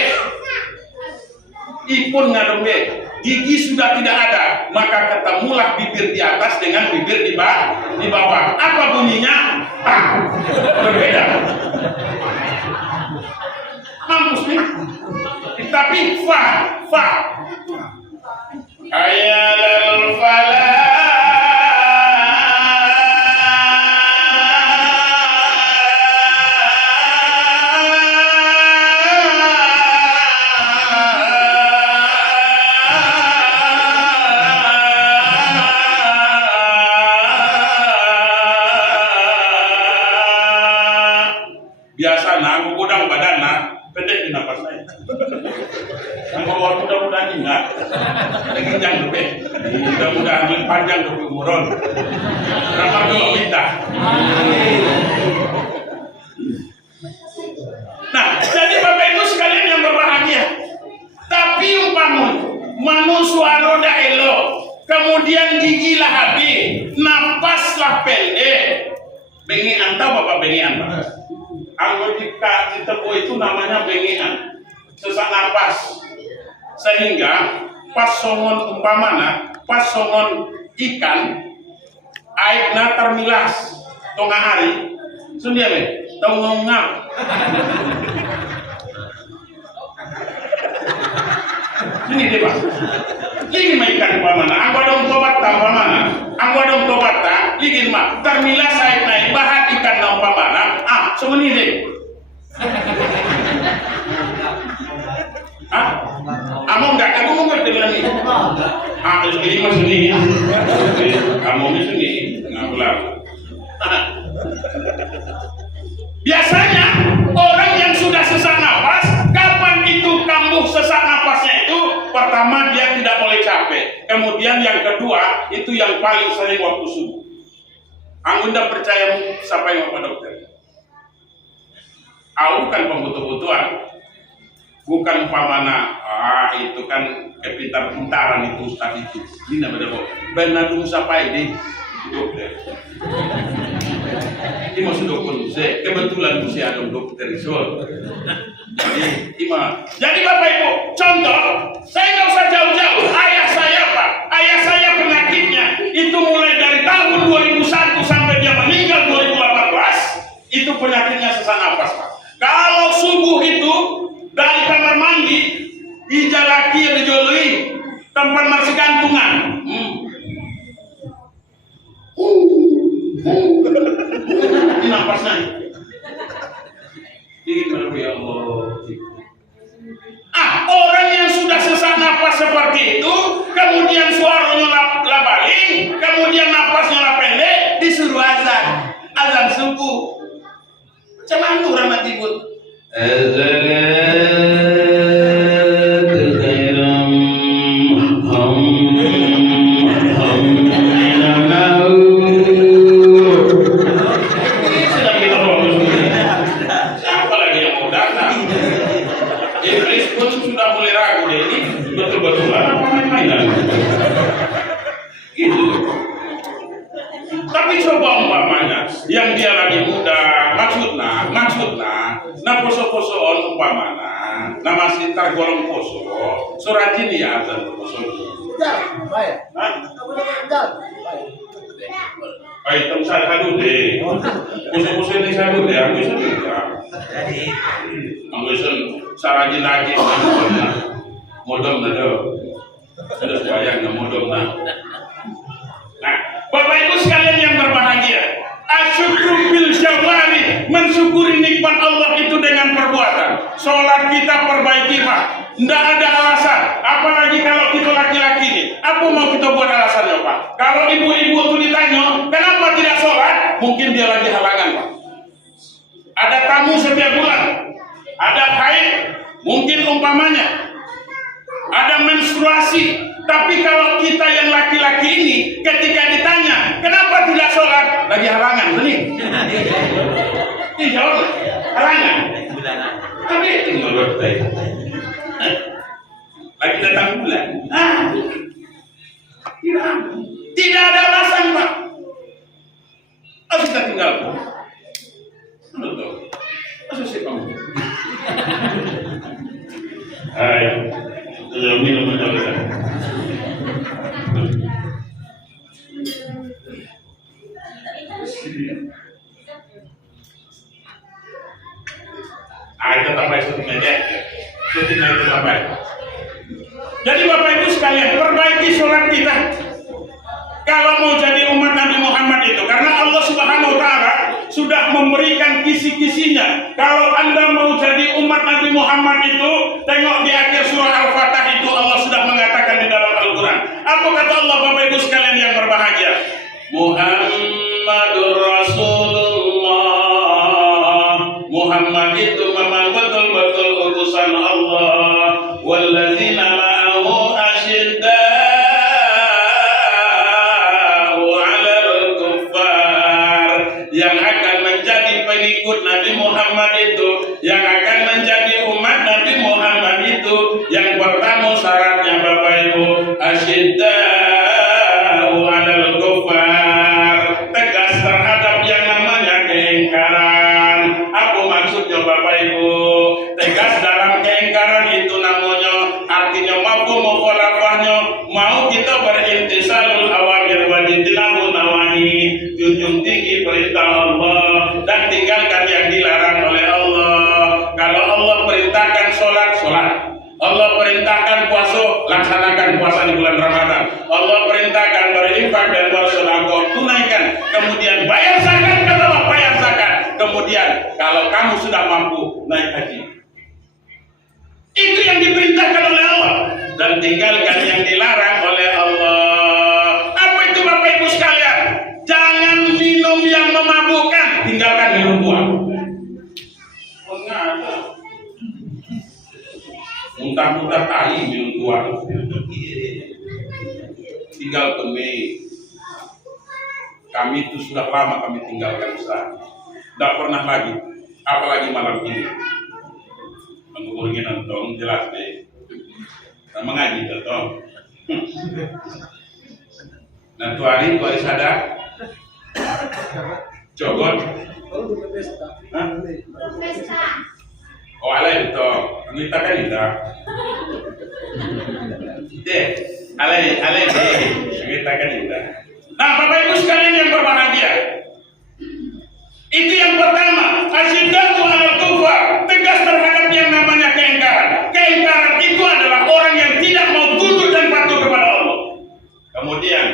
gigi sudah tidak ada, maka ketemulah bibir di atas dengan bibir di bawah. Apa bunyinya? Pa. Berbeda. Mampus nih. Tapi fa. Ayyalal falah. Biasa aku godang badan pendek di nafas saya. Anggo mudah-mudahan enggak. Lagi jangan lebih. Mudah-mudahan lebih panjang ke umuron. Ramah doa kita. Nah, jadi Bapak Ibu sekalian yang berbahagia. Tapi manus suara dah elok, kemudian gigi lah habis, napaslah pendek. Bengian tahu Bapak bengian Pak? Anggota di tebu itu namanya bengian, sesak napas. Sehingga pas songon pas songon ikan, aibna termilas, tengah hari, sundiame, tengongap. Ini deh Pak. Lagi mainkan umpamana, anggodong tobat umpamana, anggodong tobat ligin mah termilas aib naik bahan ikan umpamana, semua ini deh. Hah? Kamu enggak? Kamu mau ngerti lagi? Ah, ini mas ini. Kamu ini nggak pulang. Biasanya orang yang sudah sesak napas, kapan itu kambuh sesak napasnya itu? Pertama dia tidak boleh capek. Kemudian yang kedua itu yang paling sering waktu subuh. Aku tidak percaya siapa yang Pak dokter. Aku kan pembutuh-butuhan, bukan pamana. Itu kan kepintar-pintaran itu Ustaz itu. Ini namanya benar siapa ini dokter. Ini maksud dokter saya. Kebetulan saya ada dokter Isol. Jadi Bapak Ibu, contoh, saya nggak usah jauh-jauh. Ayah saya Pak, ayah saya penyakitnya itu mulai dari tahun 2001 sampai dia meninggal 2018, itu penyakitnya sesak napas Pak. Kalau subuh itu dari kamar mandi, dijalaki dijoloi tempat masih gantungan. Ini napasnya. Ini ya Allah. Orang yang sudah sesak napas seperti itu, kemudian suaranya labaling, kemudian napasnya pendek, disuruh azan subuh. Macam mana orang nak tidur? Tapi coba umpamanya yang dia lagi muda, maksudna, na poso-posoon umpamana, na masih tergolong poso, surajin ya azan poso. Baik. Baik, tem saya kadu deh. Poso-poso ini kadu deh, aku bisa juga. Aku bisa sarajin lagi, modom nado, ada bayang na modom na. Nah, Bapak Ibu sekalian yang berbahagia, asyukru bil jawari, mensyukuri nikmat Allah itu dengan perbuatan. Sholat kita perbaiki Pak, tidak ada alasan. Apalagi kalau kita laki-laki ini, apa mau kita buat alasannya Pak? Kalau ibu-ibu itu ditanya, kenapa tidak sholat? Mungkin dia lagi halangan Pak. Ada tamu setiap bulan, ada haid, mungkin umpamanya, ada menstruasi. Tapi kalau kita yang laki-laki ini ketika ditanya kenapa tidak sholat, lagi halangan, ini jawab halangan. Tapi tinggal bertanya, lagi datang bulan, tidak ada alasan Pak. Harus kita tinggal. Betul. Masuk sih kamu. Ayo, sudah minum betul. Itu tambah syuting aja, syuting itu tambah. Jadi Bapak Ibu sekalian, perbaiki sholat kita. Kalau mau jadi umat Nabi Muhammad itu, karena Allah Subhanahu Wa Taala sudah memberikan kisi-kisinya. Kalau Anda mau jadi umat Nabi Muhammad itu, tengok di akhir surah Al-Fatah itu Allah sudah mengatakan di dalam Al-Quran. Apa kata Allah Bapak Ibu sekalian yang berbahagia? Muhammadur Rasulullah. Muhammad itu memang betul-betul utusan Allah. Walladzina ma'ahu asyidda'u 'alal kuffar. Yang akan menjadi pengikut Nabi Muhammad itu, yang akan menjadi umat Nabi Muhammad itu, yang pertama syaratnya Bapak Ibu, asyidda'u 'alal kuffar. Tegas terhadap yang namanya keingkaran. Apa maksudnya Bapak Ibu? Tegas dalam keingkaran itu namanya, artinya mampu mukhalafahnya, mau kita berintisalul awamir wa jitnabun nawahi, junjung tinggi perintah Allah dan tinggalkan yang dilarang oleh Allah. Kalau Allah perintahkan sholat, sholat. Allah perintahkan puasa, laksanakan puasa di bulan Ramadan. Allah perintahkan berinfak dan bersedekah, tunaikan. Kemudian bayar zakat, kata Allah bayar zakat. Kemudian kalau kamu sudah mampu naik haji. Itu yang diperintahkan oleh Allah dan tinggalkan yang dilarang oleh Allah. Apa itu Bapak Ibu sekalian? Jangan minum yang memabukkan, tinggalkan minum buah. Muntah-muntah tai minum buah. Tinggal kami. Kami itu sudah lama kami tinggalkan Ustaz. Tidak pernah lagi, apalagi malam ini. Mengukurnya nonton jelas deh. Nah, mengaji nonton. Nah tu hari sadar. Jogot. Oh alay itu. Kita kan itu. Deh, alay deh. Kita kan itu. Nah Bapak Ibu sekalian yang berbahagia. Itu yang pertama, asyiddaku 'alal kufar, tegas terhadap yang namanya keingkaran. Keingkaran itu adalah orang yang tidak mau tunduk dan patuh kepada Allah. Kemudian,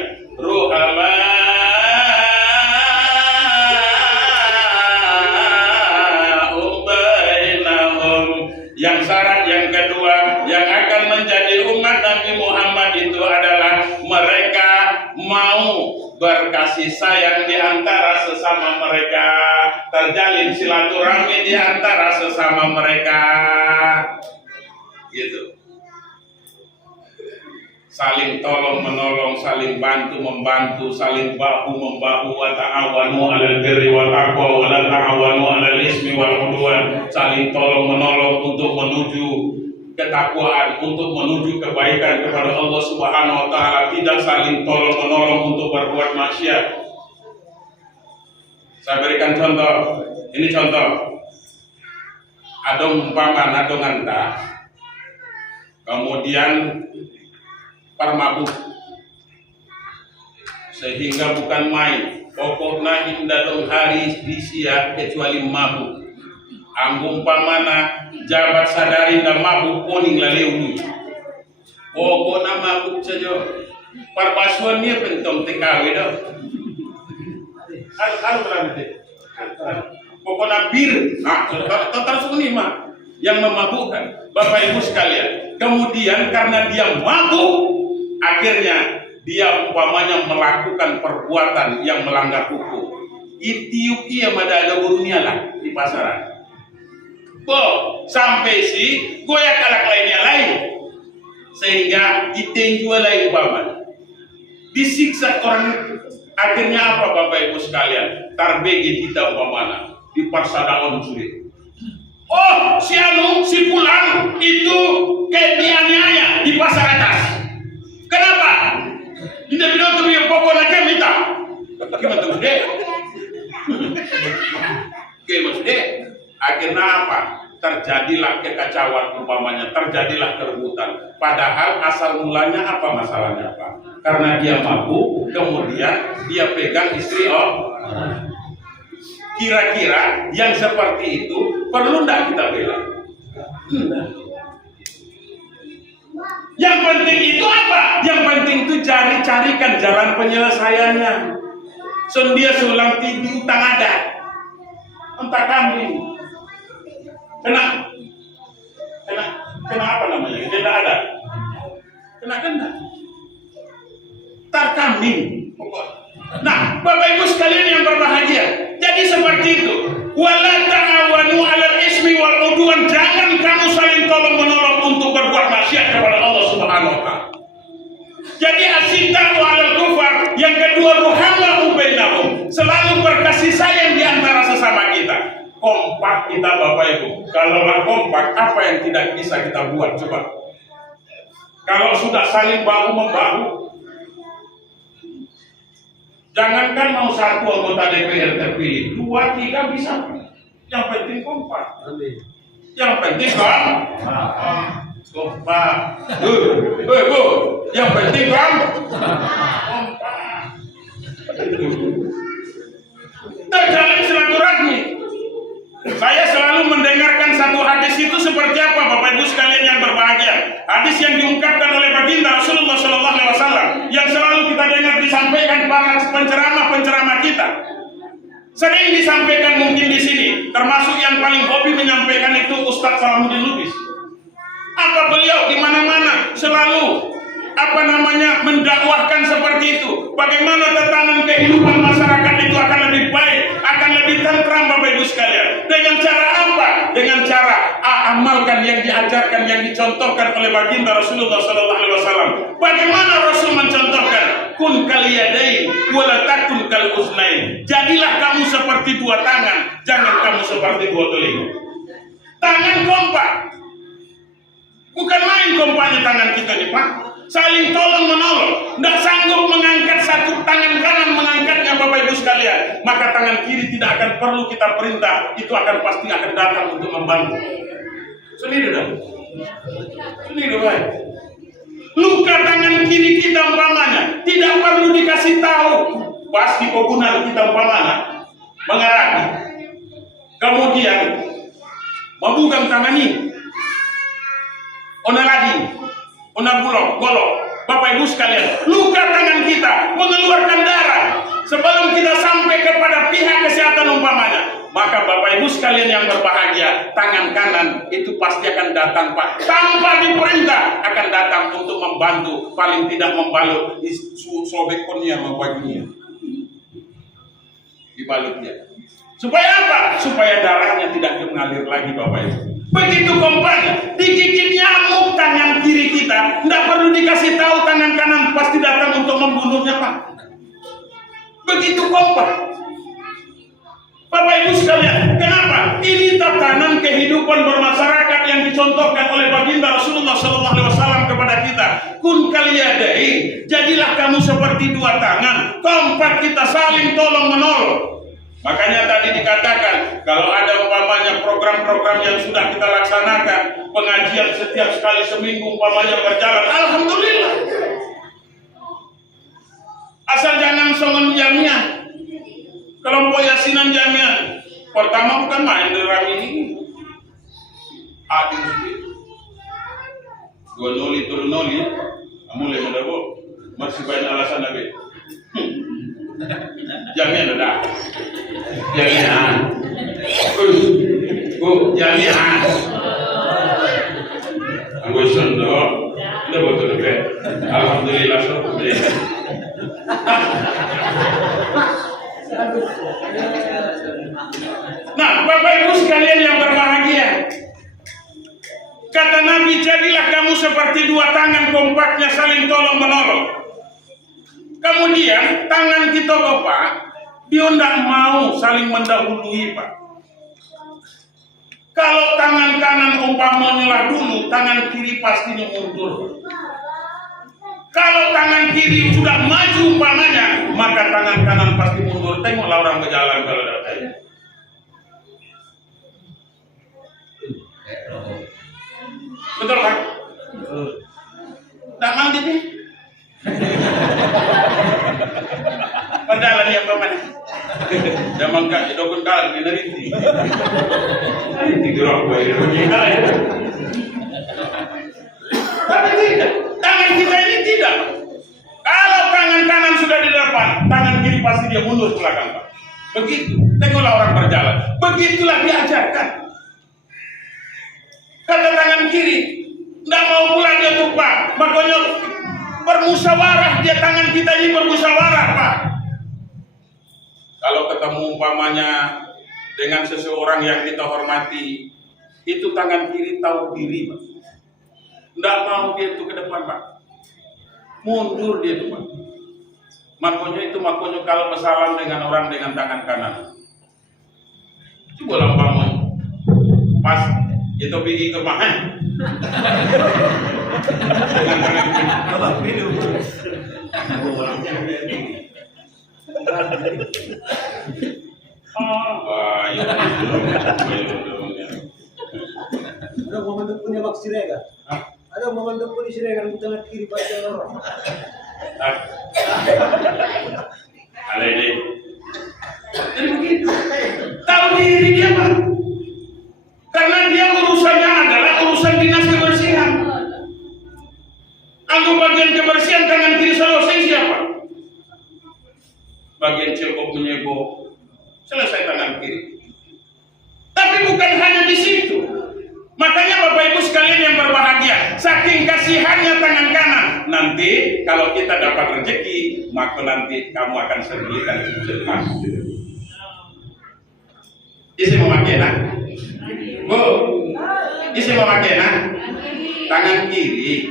yang syarat yang kedua yang akan menjadi umat Nabi Muhammad itu adalah mereka mau berkasih sayang di antara sesama mereka, terjalin silaturahmi di antara sesama mereka, gitu. Saling tolong menolong, saling bantu membantu, saling bahu membahu. Wa ta'awanu 'alal birri wal taqwa wa la ta'awanu 'alal ismi wal 'udwan. Saling tolong menolong untuk menuju ketakwaan, untuk menuju kebaikan kepada Allah Subhanahu wa taala, tidak saling tolong menolong untuk berbuat maksiat. Saya berikan contoh. Ini contoh. Adong umpama adong anta. Kemudian parmabuk. Sehingga bukan main. Pokoknya indah dong hari disia kecuali mabuk. Anggung pamana jabat sadari na mabuk kuning laleu. Pokoknya mabuk saja. Parpasuan ni pentong TKW dah. Hal berarti. Pokoknya bir. Nah, terus ini mah yang memabukkan. Bapak Ibu sekalian. Kemudian karena dia mabuk, akhirnya dia umpamanya melakukan perbuatan yang melanggar hukum. Itiuki yang ada urunya lah di pasaran. Sampai si goyak alak lainnya lain, sehingga ditenjual lain umpamanya. Disiksa orang. Akhirnya apa Bapak Ibu sekalian? Tarbegi kita umpamanya di parsadaon sulit. Oh, si anu, si pulang itu kayak dianiaya di pasar atas. Kenapa? Tidak bilang tuh yang pokoknya kan minta. Gimana tuh deh? Gimana deh? Akhirnya apa? Terjadilah kekacauan umpamanya, terjadilah keributan. Padahal asal mulanya apa masalahnya Pak? Karena dia mabuk, kemudian dia pegang istri orang. Kira-kira yang seperti itu perlu tidak kita bela? Yang penting itu apa? Yang penting itu carikan jalan penyelesaiannya. Dia sulang di utang ada. Entah kambing. Kena apa namanya? Tidak ada. Kena. Tar kambing. Nah, Bapak Ibu sekalian yang berbahagia. Jadi seperti itu. Wala ta'awanu 'alal ismi wal 'udwan. Jangan kamu saling tolong menolong untuk berbuat maksiat kepada Allah Subhanahu wa taala. Jadi asyiddaku 'alal kufar, yang kedua ruhamau bainahum. Selalu berkasih sayang di antara sesama kita. Kompak kita Bapak Ibu. Kalaulah kompak, apa yang tidak bisa kita buat coba? Kalau sudah saling bahu membahu, jangankan mau satu anggota DPR terpilih, 2, 3 bisa. Yang penting kompak. Yang penting kan? Kompak. Bu. Yang penting kan? Kompak. Terjalin silaturahmi. Saya selalu mendengarkan satu hadis itu seperti apa Bapak Ibu sekalian yang berbahagia. Hadis yang diungkapkan oleh baginda Rasulullah SAW, yang selalu kita dengar disampaikan para penceramah-penceramah kita. Sering disampaikan mungkin di sini, termasuk yang paling hobi menyampaikan itu Ustadz Salahuddin Lubis. Apa beliau di mana-mana selalu mendakwahkan seperti itu. Bagaimana tatanan kehidupan masyarakat itu akan lebih baik, akan lebih tentram Bapak Ibu sekalian. Dengan cara apa? Dengan cara amalkan yang diajarkan, yang dicontohkan oleh baginda Rasulullah SAW. Bagaimana Rasul mencontohkan? Kun kaliyadain wala takun kal uznain. Jadilah kamu seperti dua tangan, jangan kamu seperti dua telinga. Tangan kompak. Bukan main kompaknya tangan kita nih Pak. Saling tolong menolong. Tidak sanggup mengangkat satu tangan kanan mengangkatnya Bapak Ibu sekalian, maka tangan kiri tidak akan perlu kita perintah, itu akan pasti akan datang untuk membantu. Sendiri dong. Sendiri baik. Luka tangan kiri kita umpamanya tidak perlu dikasih tahu. Pasti pembunuhan kita umpamanya mengarahkan. Kemudian memegang tangan ini. Ona lagi, ona golok. Bapak Ibu sekalian, luka tangan kita mengeluarkan darah sebelum kita sampai kepada pihak kesehatan umpamanya. Maka Bapak Ibu sekalian yang berbahagia, tangan kanan itu pasti akan datang Pak. Tanpa diperintah akan datang untuk membantu, paling tidak membalut sobekonnya membaginya. Dibalut dia. Supaya apa? Supaya darahnya tidak mengalir lagi Bapak Ibu. Begitu kompaknya, digigit nyamuk tangan kiri kita, tidak perlu dikasih tahu tangan kanan pasti datang untuk membunuhnya Pak. Begitu kompak. Bapak Ibu sekalian, kenapa? Ini tatanan kehidupan bermasyarakat yang dicontohkan oleh baginda Rasulullah SAW kepada kita. Kun kaliyadain, jadilah kamu seperti dua tangan, kompak kita saling tolong menolong. Makanya tadi dikatakan, kalau ada umpamanya program-program yang sudah kita laksanakan, pengajian setiap sekali seminggu umpamanya berjalan, alhamdulillah. Asal jangan songon jamiah, kelompok yasinan jamiah. Pertama bukan main dari ini. Adil sedikit. 2 noli, 3 noli, mulai mendapat. Masih banyak alasan lagi. Jamiah dah. Jamiah. Jamiah. Aku sudah. Ini betul betul. Alhamdulillah syukur. Nah, Bapak Ibu sekalian yang berbahagia, kata Nabi, jadilah kamu seperti dua tangan kompaknya saling tolong menolong. Kemudian tangan kita Bapak, dia tidak mau saling mendahului Pak. Kalau tangan kanan umpamanya dulu, tangan kiri pastinya mundur. Kalau tangan kiri sudah maju umpamanya, maka tangan kanan pasti mundur. Tengoklah orang berjalan kalau ada tanya. Betul Pak? Tak mandi nih. Berjalan yang bagaimana? Zaman kak, dokun kalah di neriti. Tidur aku ya. Tapi tidak. Tangan kita ini tidak. Kalau tangan kanan sudah di depan, tangan kiri pasti dia mundur ke belakang Pak. Begitu. Tengoklah orang berjalan. Begitulah diajarkan. Kata tangan kiri, tidak mau pula dia tuh Pak. Makanya bermusyawarah dia, tangan kita ini bermusyawarah Pak. Kalau ketemu umpamanya dengan seseorang yang kita hormati, itu tangan kiri tahu diri Pak. Tidak mau dia itu ke depan Pak. Mundur dia itu Pak. Makanya kalau bersalam dengan orang dengan tangan kanan. Coba lampamnya. Pas itu pergi ke mana? Dengan tangan kiri. Ada momentum punya bak sirega. Ada momentum punya sirega di tangan kiri baca orang. Ada ini. Jadi begitu. Tahu diri dia Pak. Karena dia urusannya adalah urusan dinas kebersihan. Aku bagian kebersihan tangan kiri selesai siapa? Bagian cilkok menyebok, selesai tangan kiri. Tapi bukan hanya di situ. Makanya Bapak Ibu sekalian yang berbahagia, saking kasihannya tangan kanan, nanti kalau kita dapat rezeki, maka nanti kamu akan sembunyikan cemas. Isi memakai nak, Bu, isi memakai nak, tangan kiri.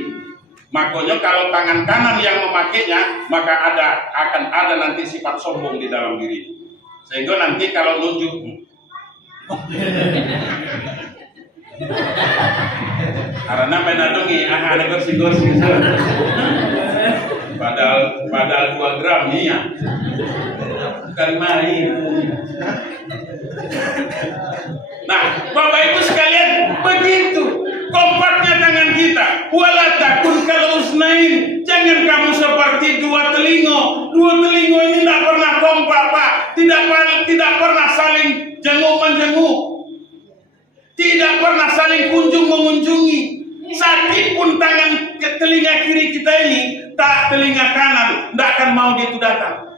Makanya kalau tangan kanan yang memakainya, maka akan ada nanti sifat sombong di dalam diri. Sehingga nanti kalau nunjuk, karena menadungi ada bersih-bersih. Padahal 2 gram nih ya, bukan main. Nah, Bapak Ibu sekalian, begitu kompaknya tangan kita. Wala takun kal usnain, jangan kamu seperti 2 telingo. 2 telingo ini tidak pernah kompak, Pak. Tidak pernah saling jenguk-menjenguk. Tidak pernah saling kunjung mengunjungi. Sakit pun tangan telinga kiri kita ini, tak telinga kanan, tidak akan mau dia itu datang.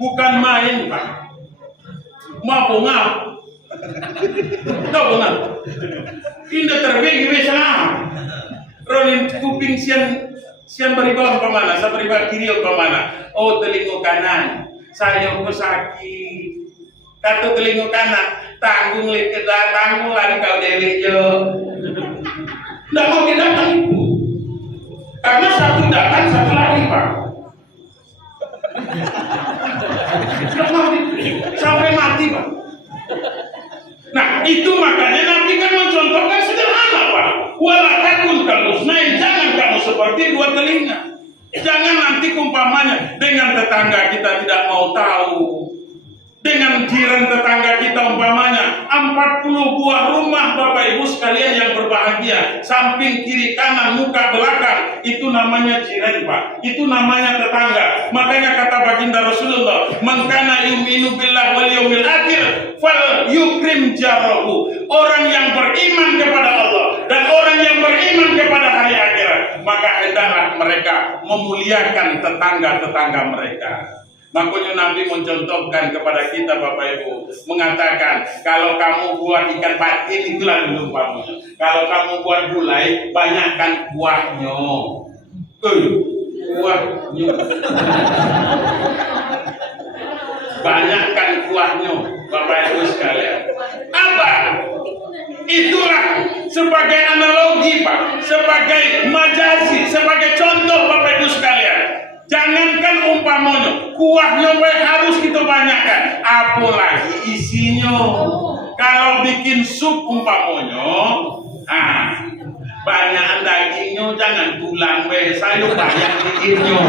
Bukan main, Pak. Mau bongap. Tahu bongap? Indah terbegi besar. Rolin kuping sian beribawa kemana? Saya beribawa kiri kemana? Oh, telinga kanan. Saya kok sakit. Kata telinga kanan, tanggung lari kau delik yo. Tidak mau datang itu, karena satu datang satu lari, Pak. Tidak mau sampai mati, Pak. Nah, itu makanya Nabi kan mencontohkan sederhana, Pak. Wala takun kal usnain, jangan kamu seperti 2 telinga. Jangan nanti umpamanya dengan tetangga kita tidak mau tahu, dengan jiran tetangga kita umpamanya 40 buah rumah, Bapak Ibu sekalian yang berbahagia, samping kiri kanan muka belakang, itu namanya jiran, Pak. Itu namanya tetangga. Makanya kata baginda Rasulullah, man kana yu'minu billah wal yaumil akhir fal yukrim jarahu. Orang yang beriman kepada Allah dan orang yang beriman kepada hari akhirat, maka hendaklah mereka memuliakan tetangga-tetangga mereka. Makanya Nabi mencontohkan kepada kita, Bapak Ibu, mengatakan kalau kamu buat ikan patin itulah dulu kamu. Kalau kamu buat gulai, banyakkan kuahnya. Kuahnya. Banyakkan kuahnya, Bapak Ibu sekalian. Apa? Itulah sebagai analogi, Pak, sebagai majazi, sebagai contoh, Bapak Ibu sekalian. Jangankan umpamanya, kuahnya harus kita banyakkan, apalagi isinya. Kalau bikin sup umpamanya, banyak dagingnya, jangan tulang saya banyak bikinnya.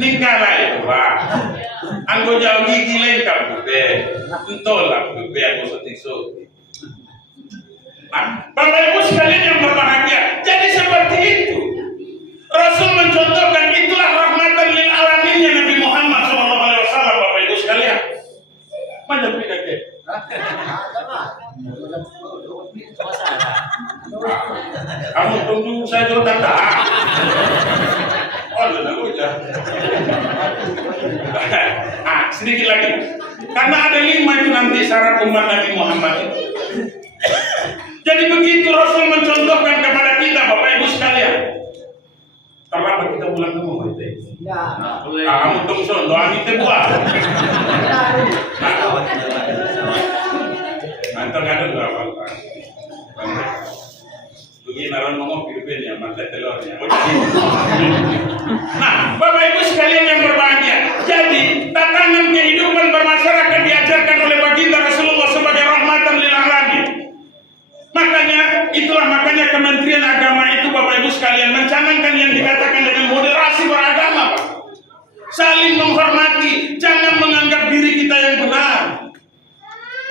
Ningkalah itu, Pak. Anggo jauh gigi lengkap bebe, entahlah bebe aku sotik-sotik. Nah, Bapak Ibu sekalian yang berbahagia, jadi seperti itu. Rasul mencontohkan, itulah rahmatan lil alaminnya Nabi Muhammad SAW, Bapak Ibu sekalian. Mana beda ke? Kamu tunggu saya dulu tak. Sedikit lagi, karena ada 5 itu nanti syarat umat Nabi Muhammad. Jadi begitu Rasul mencontohkan kepada kita, Bapak Ibu sekalian. Terlambat kita pulang ke rumah itu. Kamu tunggu doa kita buat. Nanti ada berapa? Begini naran ngomong Filipina, mantai telurnya. Nah, Bapak Ibu sekalian yang berbahagia, jadi tatanan kehidupan bermasyarakat diajarkan oleh baginda Rasulullah sebagai rahmatan lil alamin. Makanya Kementerian Agama itu, Bapak Ibu sekalian, mencanangkan yang dikatakan dengan moderasi beragama, Pak. Saling menghormati, jangan menganggap diri kita yang benar.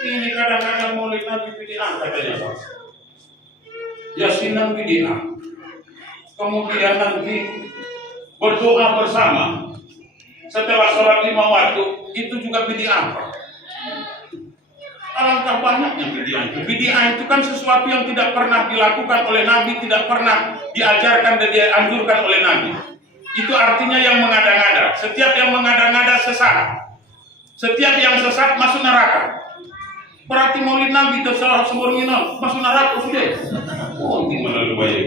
Ini kadang-kadang Maulid Nabi bid'ah katanya, Pak. Yasinan bid'ah. Kemudian nanti berdoa bersama setelah sholat 5 waktu, itu juga bid'ah. Alangkah banyaknya bid'ah itu. Bid'ah itu kan sesuatu yang tidak pernah dilakukan oleh Nabi, tidak pernah diajarkan dan dianjurkan oleh Nabi. Itu artinya yang mengada-ngada. Setiap yang mengada-ngada sesat. Setiap yang sesat masuk neraka. Berarti maulid Nabi terserah sumur minum masuk neraka sudah. Oh, ini malah lebih baik.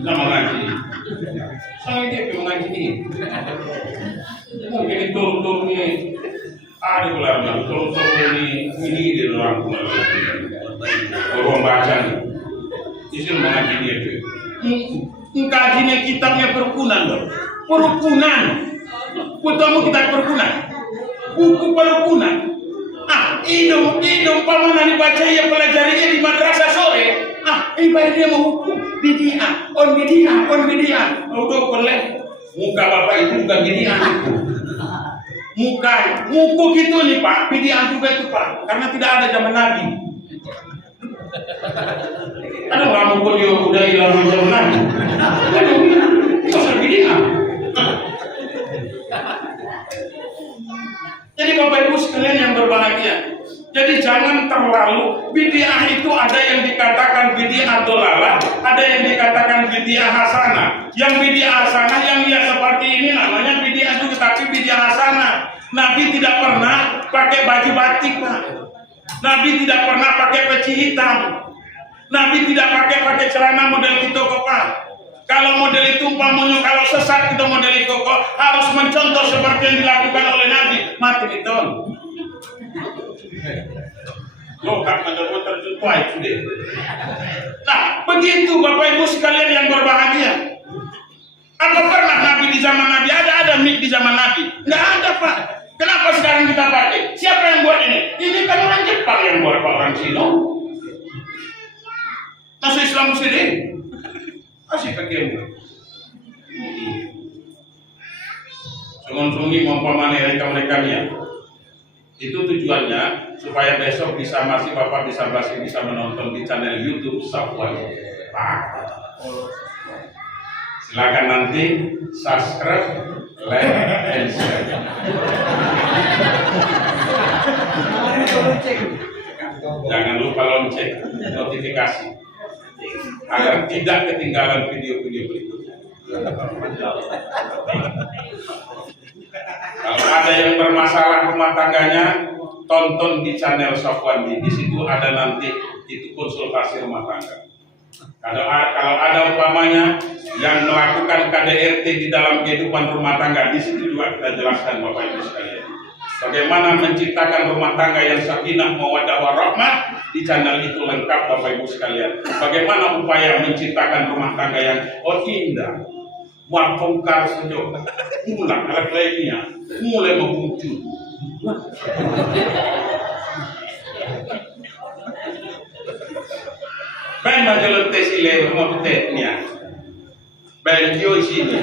Sama ngaji. Saya dia mengaji ini. Mungkin turun-turunnya ada gelarnya. Turun-turun ini di dalam ruang bacaan. Istilah mengaji dia itu. Kajinya kitabnya perukunan loh. Perukunan. Ketemu kitab perukunan. Buku perukunan. Hidung pamanah dibaca ya pelajarinya di madrasah sore. Ibadah dia menghukum bid'ah, on bid'ah. Udah boleh. Muka bapak itu bukan bid'ah itu. Muka gitu nih Pak, bid'ah juga itu Pak. Karena tidak ada zaman Nabi. Ada kamu pun dia udah hilang zaman Nabi. Aduh, pasal bid'ah. Jadi Bapak Ibu sekalian yang berbahagia, jadi jangan terlalu bid'ah itu ada yang dikatakan bid'ah dolalah, ada yang dikatakan bid'ah hasanah. Yang bid'ah hasanah yang ya seperti ini namanya bid'ah juga, tapi bid'ah hasanah. Nabi tidak pernah pakai baju batik Pak. Nabi tidak pernah pakai peci hitam. Nabi tidak pakai celana model itu kok Pak. Kalau model itu umpamanya kalau sesat itu model itu kok harus mencontoh seperti yang dilakukan oleh Nabi. Mati itu. Loh, kan motor terjuntuai sudah. Nah, begitu Bapak Ibu sekalian yang berbahagia. Apa pernah Nabi di zaman Nabi ada mic di zaman Nabi? Nggak ada Pak. Kenapa sekarang kita pakai? Siapa yang buat ini? Ini kan orang Jepang yang buat Pak, orang Cina. Masuk Islam Muslim. Masih pakai mu. Sungun-sungi mampamane mereka ya. Itu tujuannya supaya besok masih Bapak bisa menonton di channel YouTube Safwan Pak. Silakan nanti subscribe, like, and share. Jangan lupa lonceng notifikasi agar tidak ketinggalan video-video berikutnya. Kalau ada yang bermasalah rumah tangganya, tonton di channel Safwan. Di situ ada nanti itu konsultasi rumah tangga. Kalau ada umpamanya yang melakukan KDRT di dalam kehidupan rumah tangga, di situ juga kita jelaskan Bapak Ibu sekalian. Bagaimana menciptakan rumah tangga yang sakinah mawaddah warahmah, di channel itu lengkap Bapak Ibu sekalian. Bagaimana upaya menciptakan rumah tangga yang indah, bongkar sejauh mulai alat lainnya mulai muncul. Ben majalah tes ile rumah petetnya, ben kio sini.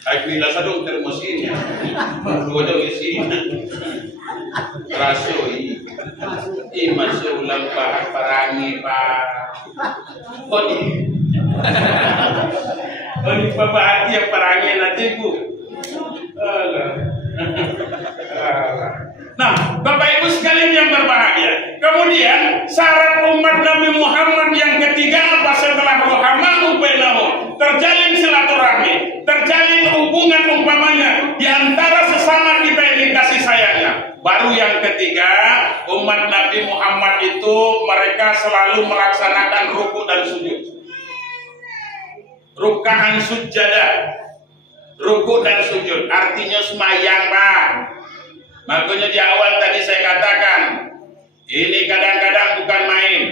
Aku bilang sadung termosinya, dua dong sini. Rasoi, masuk ulang parangi Pak. Ini Bapak hati yang perangi nanti Bu. Nah, Bapak Ibu sekalian yang berbahagia. Kemudian syarat umat Nabi Muhammad yang ketiga apa setelah rohamahu bainahum? Terjalin silaturahmi, terjalin hubungan umpamanya di antara sesama kita ini kasih sayangnya. Baru yang ketiga, umat Nabi Muhammad itu mereka selalu melaksanakan ruku dan sujud. Rukaan sujadah, ruku dan sujud, artinya semayang Pak. Makanya di awal tadi saya katakan, ini kadang-kadang bukan main.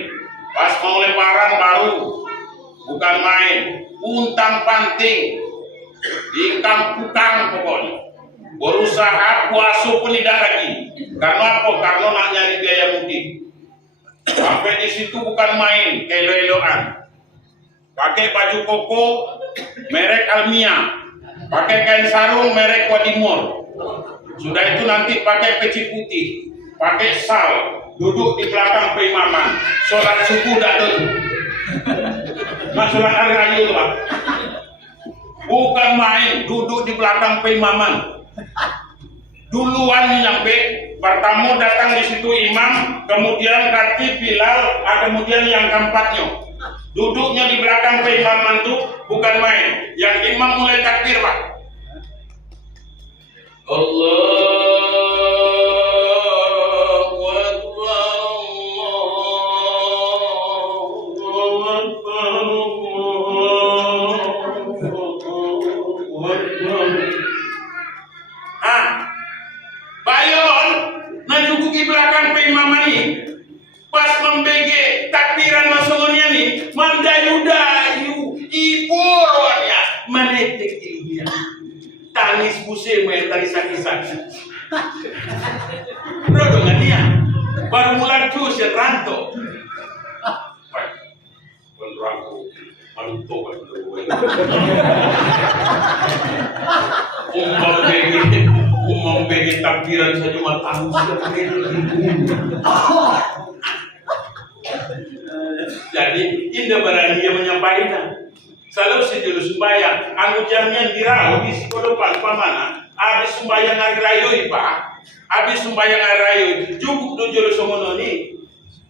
Pas mau lebaran baru, bukan main. Untang panting, ingkang-putang pokoknya. Berusaha puasa pun tidak lagi. Karena apa? Karena nak nyari biaya mudik. Sampai di situ bukan main, elo-eloan. Pakai baju koko merek Almia, pakai kain sarung merek Wadimor. Sudah itu nanti pakai peci putih, pakai sal, duduk di belakang peimaman, sholat subuh datang. Sholat hari raya Pak. Bukan main, duduk di belakang peimaman. Duluan nyampe Pertama datang di situ imam, kemudian khatib, Bilal, kemudian yang keempatnya. Duduknya di belakang keimaman itu bukan main. Yang imam mulai takbir, Pak. Allahu Akbar, Allahu Akbar, Allahu Akbar. Bayon, nah cukup di belakang keimaman ini. Pas membege takbiran masuknya nih, mandayu-dayu, ibu rohnya, menetek ilmiah. Tangis buse main tari sakit-sakit. Bro dengan dia, baru mulai cus ya ranto. Penrangku, malu tobat gue. Umam begi takbiran saja cuma tangis. Jadi indah berani dia menyampaikan. Selalu sejauh sembahyang, anu jamnya dirau di depan pamana. Habis sembahyang hari rayu Pak. Habis sembahyang hari rayu, cukup do jolo semono ni.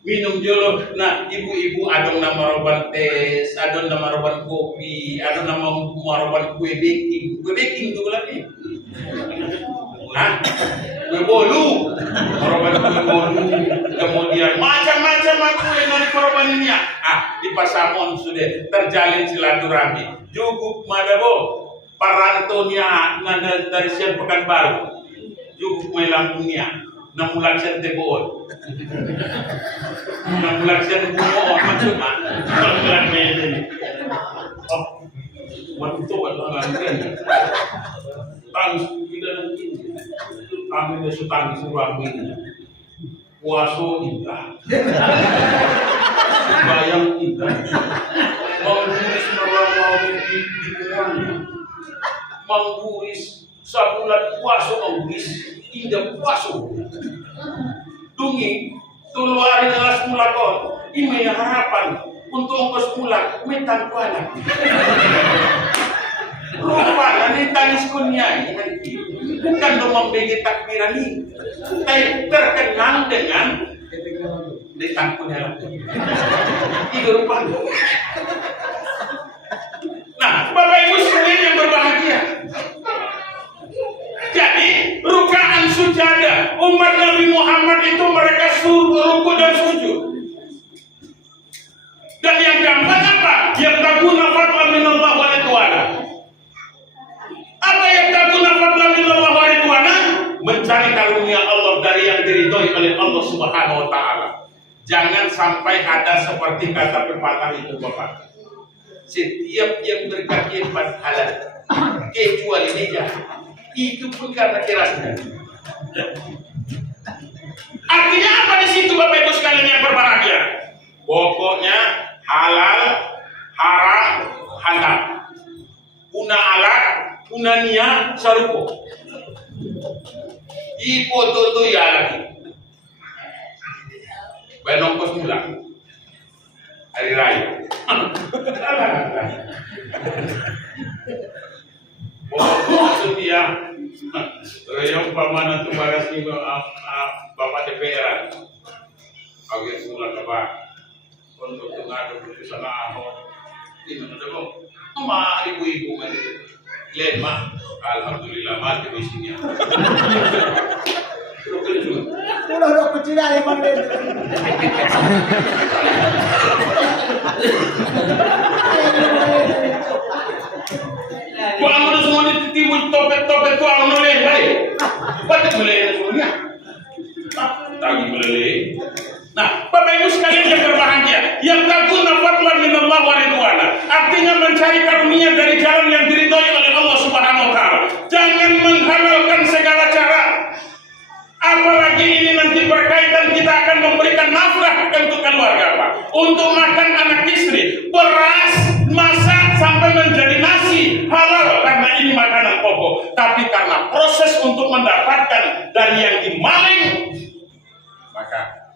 Minum jolo. Nah, ibu-ibu adong nama roban tes, adong nama roban kopi, adong nama roban kue baking. Kue baking tu lagi. Hah? Kue bolu, roban kue bolu. Kemudian macam-macam kue dari korban ini ya. Di Pasamon sudah terjalin silaturahmi. Cukup madabo parantonya nada dari siang Pekanbaru. Cukup melampungnya. Namulan siang tebol. Namulan siang bumoon maksudnya. Namulan ini. Oh, waktu kan tangis tidak mungkin. Kami dah tangis suami. Puaso indah, bayang indah, mengguris merawat di kurangnya, mengguris sabulan puaso mengguris indah puaso. Dungi, tuluari alas mulakon, ini harapan untuk ongkos mulak metan kuala. Rupa nanti tangis kunyai nanti. Bukan membagi takbiran ini, tapi terkenang dengan ditangkunya itu rupa. Nah, Bapak Ibu sekalian yang berbahagia, jadi rukaan sujadah umat Nabi Muhammad itu mereka ruku dan sujud. Dan yang keempat apa? Yabtaguna fadlan minallah wa ridwana. Apa yang takuna fadlan minallah wa ridwana? Mencari karunia Allah dari yang diridhoi oleh Allah Subhanahu wa taala. Jangan sampai ada seperti kata pepatah itu Bapak. Setiap yang berkaki empat halal kecuali meja, itu pun karena kerasnya. Artinya apa di situ Bapak Ibu sekalian yang berbahagia? Pokoknya halal, haram, halal. Una alat unania sarupo ipo toto ya lagi benongkos mula hari raya maksud dia yang pamana tu bagas ni Bapak DPR agen mula apa untuk ngadu putusan ahok ini menurut ma ibu-ibu mari Len mah, alhamdulillah mati isinya. Udah kecil aja bang Len. Gua ambil semua ditimbun topet-topet tu ang noleh baik. Batik meleleh semuanya. Tagi meleleh. Nah, Bapak Ibu sekalian yang berbahagia, yang takuna fadlan minallah wa ridwana, artinya mencari karunia dari jalan yang diridhoi oleh Allah Subhanahu wa taala. Jangan menghalalkan segala cara. Apalagi ini nanti berkaitan kita akan memberikan nafkah untuk keluarga, Pak. Untuk makan anak istri, beras, masak sampai menjadi nasi halal karena ini makanan pokok. Tapi karena proses untuk mendapatkan dari yang dimaling, maka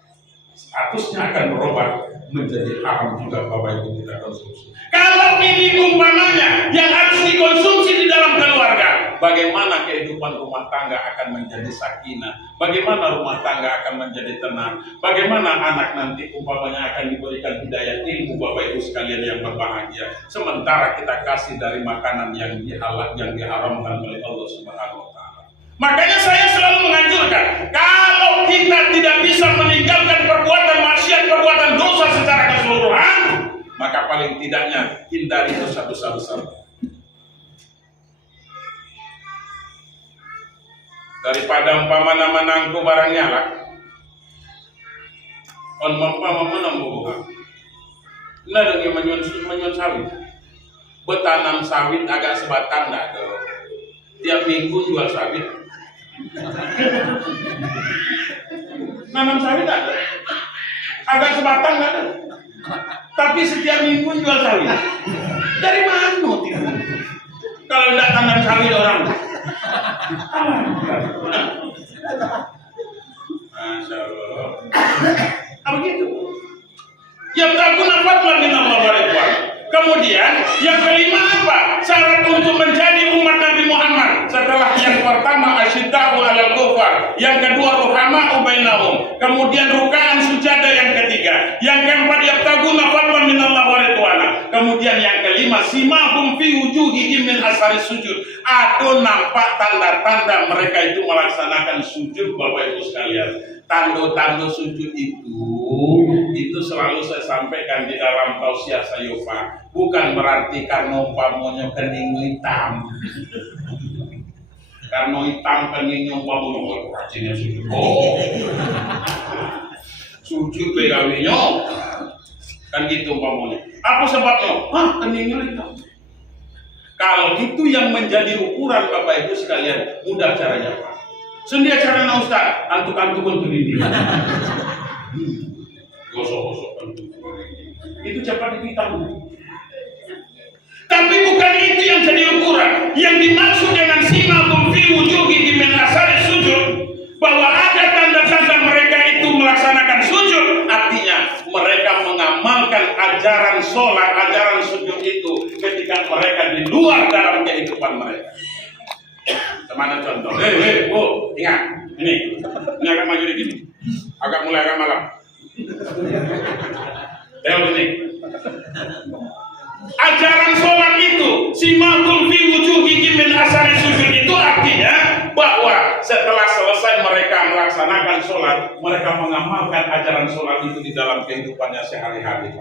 statusnya akan berubah menjadi haram juga Bapak Ibu kita konsumsi. Kalau ini umpamanya yang harus dikonsumsi di dalam keluarga, bagaimana kehidupan rumah tangga akan menjadi sakinah, bagaimana rumah tangga akan menjadi tenang, bagaimana anak nanti umpamanya akan diberikan hidayah ilmu, Bapak Ibu sekalian yang berbahagia. Sementara kita kasih dari makanan yang diharamkan oleh Allah Subhanahu wa taala. Makanya saya selalu menganjurkan, kalau kita tidak bisa meninggalkan perbuatan maksiat, perbuatan dosa secara keseluruhan, maka paling tidaknya hindari dosa-dosa besar. Daripada umpamana menangku barang nyala, on umpama menambuh, nah dengan menyun sawit, betanam sawit agak sebatang dah, tiap minggu jual sawit, nanam sawit ada, agak sebatang ada, tapi setiap minggu jual sawit, dari mana tuh? Kalau tidak tanam sawit orang, Masya Allah. Apa gitu? Yang tak guna fatwa min Allah wa ridwan. Kemudian yang kelima apa? Syarat untuk menjadi umat Nabi Muhammad. Setelah yang pertama asyidda'u 'alal kufar, yang kedua ruhama'u bainahum, kemudian rukaan sujada yang ketiga, yang keempat yabtaguna fadlan min Allah wa ridwana, kemudian yang kelima simahum fi wujuhihim min asari sujud. Ada nampak tanda-tanda mereka itu melaksanakan sujud, Bapak Ibu sekalian. Tanda-tanda sujud itu selalu saya sampaikan di dalam tausiah Sayufa. Bukan berarti karena umpamanya kening hitam. Karena hitam kening umpamanya rajinnya sujud. Oh. Sujud begawinya. Kan gitu umpamanya. Apa sebabnya? Keningnya hitam. Kalau itu yang menjadi ukuran Bapak Ibu sekalian, mudah caranya Pak. Sendia caranya Ustaz, antuk-antuk untuk ini. Gosok-gosok antuk. Itu cepat hitam. Tapi bukan itu yang jadi ukuran. Yang dimaksud dengan simahum fi wujuhihim min asari sujud, bahwa ada tanda-tanda mereka itu melaksanakan sujud, artinya mereka mengamalkan ajaran sholat, ajaran sujud itu ketika mereka di luar dalam kehidupan mereka. Mana contoh? Bu, ingat, ini agak maju di sini, agak mulai agak malam. Tengok ini. Ajaran sholat itu simahum fi wujuhihim min asari sujud itu artinya bahwa setelah selesai mereka melaksanakan sholat, mereka mengamalkan ajaran sholat itu di dalam kehidupannya sehari-hari.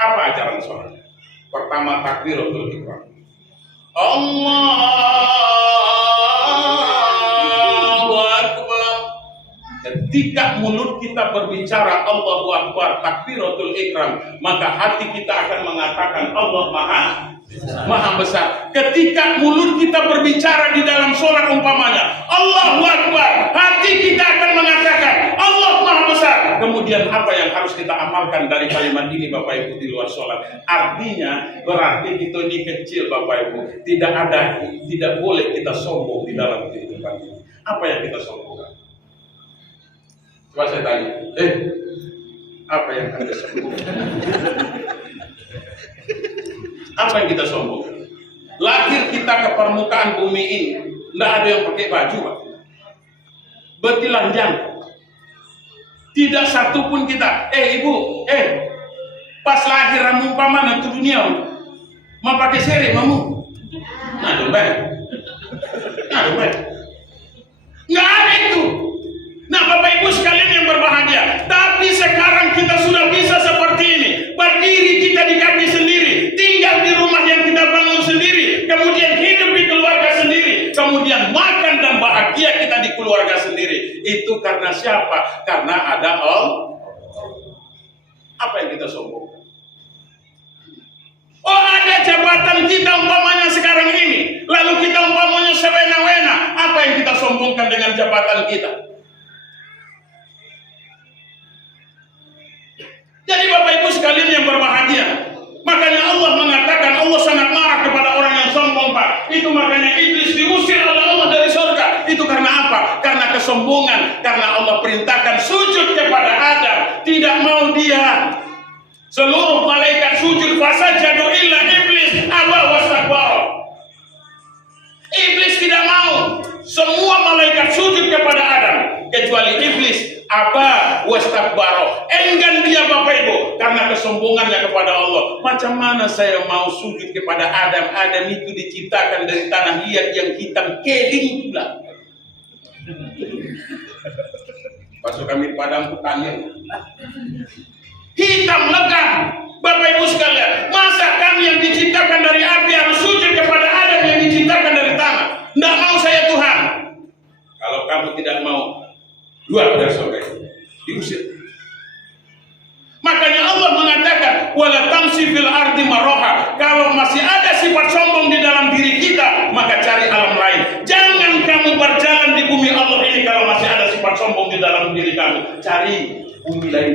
Apa ajaran sholat? Pertama takbiratul ihram. Allahu Akbar. Ketika mulut kita berbicara Allahu Akbar, takbiratul ihram, maka hati kita akan mengatakan Allah Maha Besar. Ketika mulut kita berbicara di dalam sholat umpamanya Allahu Akbar, hati kita akan mengatakan Allah Maha Besar. Kemudian apa yang harus kita amalkan dari kalimat ini Bapak Ibu di luar sholat? Artinya berarti kita ini kecil Bapak Ibu. Tidak boleh kita sombong di dalam kehidupan ini. Apa yang kita sombongkan? Coba saya tanya, apa yang kita sombongkan? Apa yang kita sombongkan? Lahir kita ke permukaan bumi ini, tidak ada yang pakai baju, Pak. Bertelanjang. Tidak satu pun kita, ibu, pas lahir ramu paman ke dunia, mau pakai seri, mamu. Nah, dompet. Nggak ada itu. Nah, Bapak Ibu sekalian yang berbahagia, tapi sekarang kita sudah bisa seperti ini. Berdiri kita di kaki sendiri, tinggal di rumah yang kita bangun sendiri, kemudian hidup di keluarga sendiri, kemudian makan dan bahagia kita di keluarga sendiri. Itu karena siapa? Karena ada Allah. Apa yang kita sombongkan? Oh, ada jabatan kita umpamanya sekarang ini, lalu kita umpamanya sewena-wena. Apa yang kita sombongkan dengan jabatan kita? Jadi Bapak Ibu sekalian yang berbahagia, makanya Allah mengatakan Allah sangat marah kepada orang yang sombong, Pak. Itu makanya iblis diusir oleh Allah dari surga. Itu karena apa? Karena kesombongan. Karena Allah perintahkan sujud kepada Adam, tidak mau dia. Seluruh malaikat sujud, fasajadu illa iblis aba wastakbara. Iblis Semua malaikat sujud kepada Adam kecuali iblis, aba wastakbaro, enggan dia Bapak Ibu karena kesombongannya kepada Allah. Macam mana saya mau sujud kepada Adam? Adam itu diciptakan dari tanah liat yang hitam keling pula. Masuk kami padang hutannya hitam legam. Bapak Ibu sekalian, masa kami yang diciptakan dari api harus sujud kepada Adam yang diciptakan dari tanah? Tidak mau saya Tuhan. Kalau kamu tidak mau, keluar dari surga, diusir. Makanya Allah mengatakan, wala tamsi fil ardi maroha. Kalau masih ada sifat sombong di dalam diri kita, maka cari alam lain. Jangan kamu berjalan di bumi Allah ini kalau masih ada sifat sombong di dalam diri kamu. Cari bumi lain.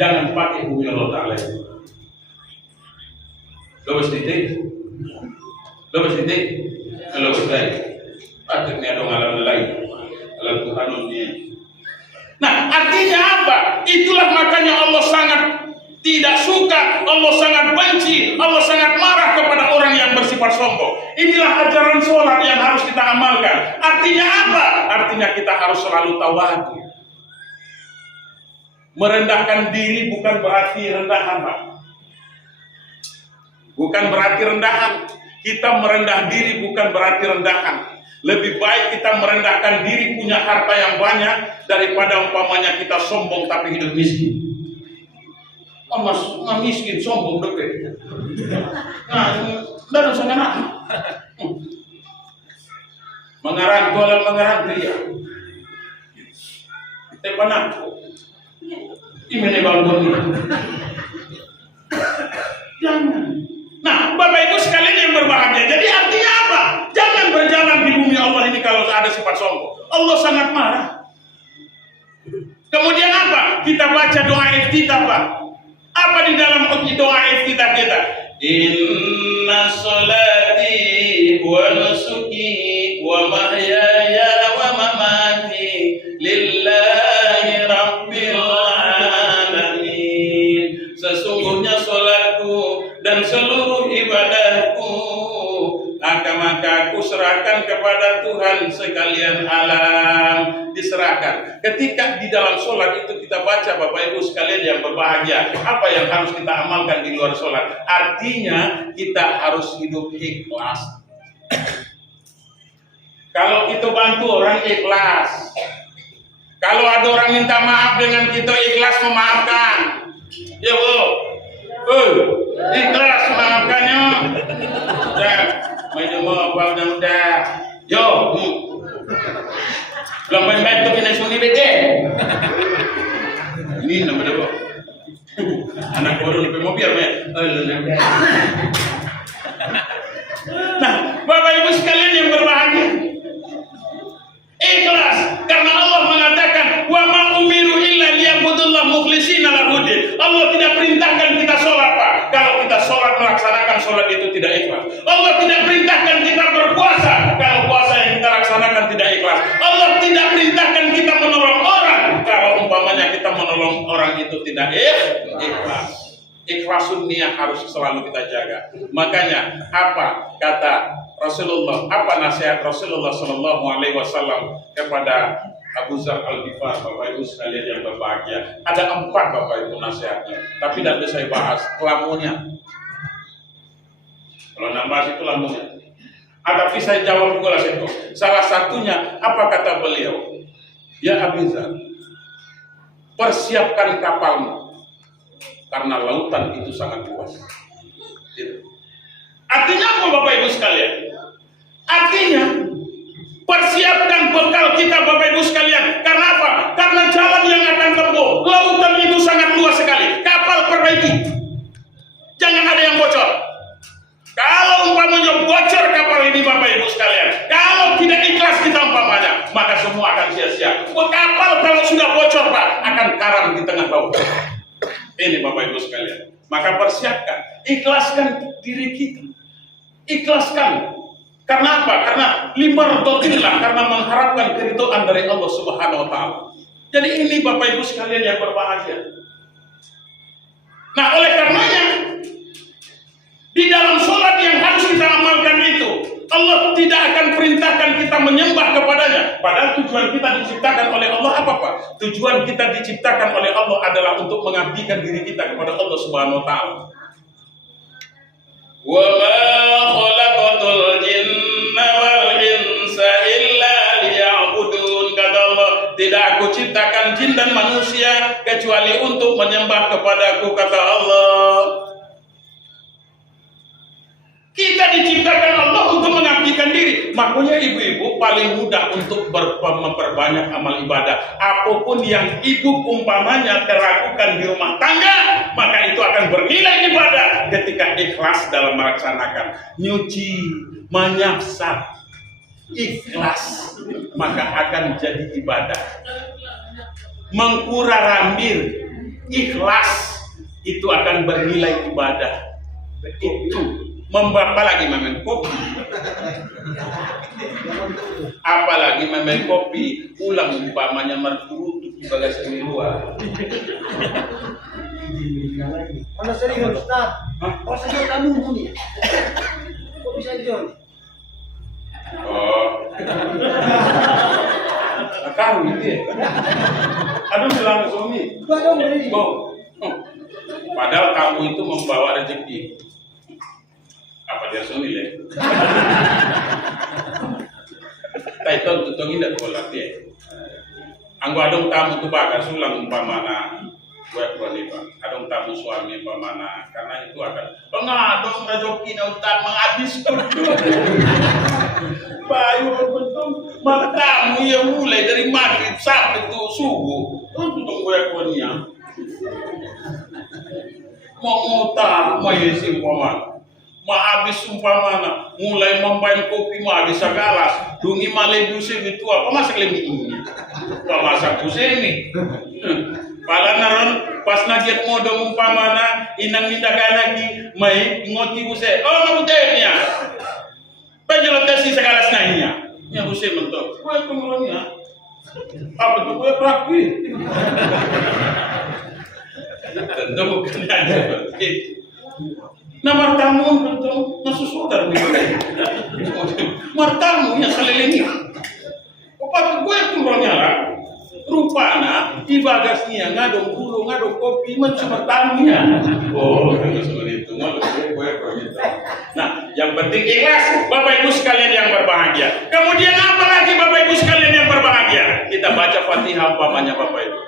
Jangan pakai bumi Allah Ta'ala. Lo sedikit, kalau sedai, akhirnya dong alam lain, alam Tuhan ini. Nah, artinya apa? Itulah makanya Allah sangat tidak suka, Allah sangat benci, Allah sangat marah kepada orang yang bersifat sombong. Inilah ajaran sholat yang harus kita amalkan. Artinya apa? Artinya kita harus selalu tawadu. Merendahkan diri bukan berarti rendahan, Pak. Bukan berarti rendahan. Kita merendah diri bukan berarti rendahan. Lebih baik kita merendahkan diri punya harta yang banyak daripada umpamanya kita sombong tapi hidup miskin. Mas miskin sombong deh. Nah, dan sangat mengarang golan mengarang dia. Tepanak. Ini bangun. Jangan. Nah, Bapak Ibu sekalian yang berbahagia. Jadi artinya apa? Jangan berjalan di bumi Allah ini kalau ada sifat sombong. Allah sangat marah. Kemudian apa? Kita baca doa iftitah, Pak. Apa di dalam doa iftitah kita? Inna sholati wa nusuki wa mahyaya wa mamati lillahi rabbil alamin. Sesungguhnya sholatku dan seluruh ibadahku maka aku serahkan kepada Tuhan sekalian alam. Diserahkan. Ketika di dalam sholat itu kita baca, Bapak Ibu sekalian yang berbahagia, apa yang harus kita amalkan di luar sholat? Artinya kita harus hidup ikhlas. Kalau kita bantu orang ikhlas, kalau ada orang minta maaf dengan kita ikhlas memaafkan. Ya Bu, ikhlas memaafkannya. Udah, udah. Yo, belum main tuh kena suni bete. Ini nama dia Pak. Anak baru di mobil men. Nah, Bapak Ibu sekalian yang berbahagia, ikhlas karena Allah mengatakan wa ma umiru illa liya'budullah mukhlishina lahuddin. Allah tidak perintahkan kita sholat, Pak. Kalau kita sholat melaksanakan sholat itu tidak ikhlas. Allah tidak perintahkan kita berpuasa kalau puasa yang kita laksanakan tidak ikhlas. Allah tidak perintahkan kita menolong orang kalau umpamanya kita menolong orang itu tidak ikhlas. Ikhlasun niat harus selalu kita jaga. Makanya apa kata Rasulullah, apa nasihat Rasulullah Shallallahu Alaihi Wasallam kepada Abu Dzar Al-Ghifari, Bapak Ibu sekalian yang berbahagia? Ada 4 Bapak Ibu nasihatnya, tapi tidak bisa saya bahas kelamunya. Kalau nambah itu lamunya. Tapi saya jawab juga lah itu. Salah satunya apa kata beliau? Ya Abu Dzar, persiapkan kapalmu karena lautan itu sangat luas. Artinya apa Bapak Ibu sekalian? Artinya persiapkan bekal kita Bapak Ibu sekalian. Karena apa? Karena jalan yang akan tempuh, lautan itu sangat luas sekali. Kapal perbaiki, jangan ada yang bocor. Kalau umpamanya bocor kapal ini Bapak Ibu sekalian, kalau tidak ikhlas kita umpamanya, maka semua akan sia-sia. Kapal kalau sudah bocor Pak, akan karam di tengah laut. Ini Bapak Ibu sekalian. Maka persiapkan, ikhlaskan diri kita. Ikhlaskan. Karena apa? Karena limardotillah, karena mengharapkan keridhaan dari Allah Subhanahu wa taala. Jadi ini Bapak Ibu sekalian yang berbahagia. Nah, oleh karenanya di dalam sholat yang harus kita amalkan itu, Allah tidak akan perintahkan kita menyembah kepadanya. Padahal tujuan kita diciptakan oleh Allah apa Pak? Tujuan kita diciptakan oleh Allah adalah untuk mengabdikan diri kita kepada Allah Subhanahu wa taala. Wa ma khalaqatul jinna wal insa illa liya'budun. Kata Allah, tidak aku ciptakan jin dan manusia kecuali untuk menyembah kepadaku, kata Allah. Kita diciptakan Allah untuk mengabdikan diri. Makanya ibu-ibu paling mudah untuk memperbanyak amal ibadah. Apapun yang ibu umpamanya terakukan di rumah tangga, maka itu akan bernilai ibadah ketika ikhlas dalam melaksanakan. Nyuci, menyapsat, ikhlas, maka akan jadi ibadah. Mengkura rambir, ikhlas, itu akan bernilai ibadah. Itu apa lagi mamen kopi, apalagi mamen kopi ulang umpamanya merturutu di bagas luar. Mana sering Ustaz? Kalau saya kamu nih, kok bisa John? Oh, kamu gitu ya? Aduh bilang suami. Oh. Padahal kamu itu membawa rezeki. Apa dia suami ya? Taiton tutong indah bola dia. Anggo adong tamu tu bagas ulang umpamana gue pak. Adong tamu suami umpamana karena itu akan pengadong rezeki na utak menghabis bayu betul. Maka tamu yang mulai dari maghrib sampai tu subuh untuk gue konia. Mau ngutang, mau isi umpamana. Habis umpamana mulai membain kopi habis sagalas dungi malai duse itu apa masak lemi ini apa masak duse ini pala naron pas nagiat modong umpamana inang mindagan lagi mai ngoti buse oh kamu tehnya penjelot si sagalas nanya nya buse mentok gue pengelonya apa tuh gue prakwi tentu bukan aja seperti nah martamu betul nasusudar nih martamu yang selilingi opat gue turunnya lah rupana di bagasnya ngadong bulu ngadong kopi mencuma tamunya oh seperti itu nah yang penting ikhlas Bapak Ibu sekalian yang berbahagia. Kemudian apa lagi Bapak Ibu sekalian yang berbahagia? Kita baca Fatihah umpamanya Bapak Ibu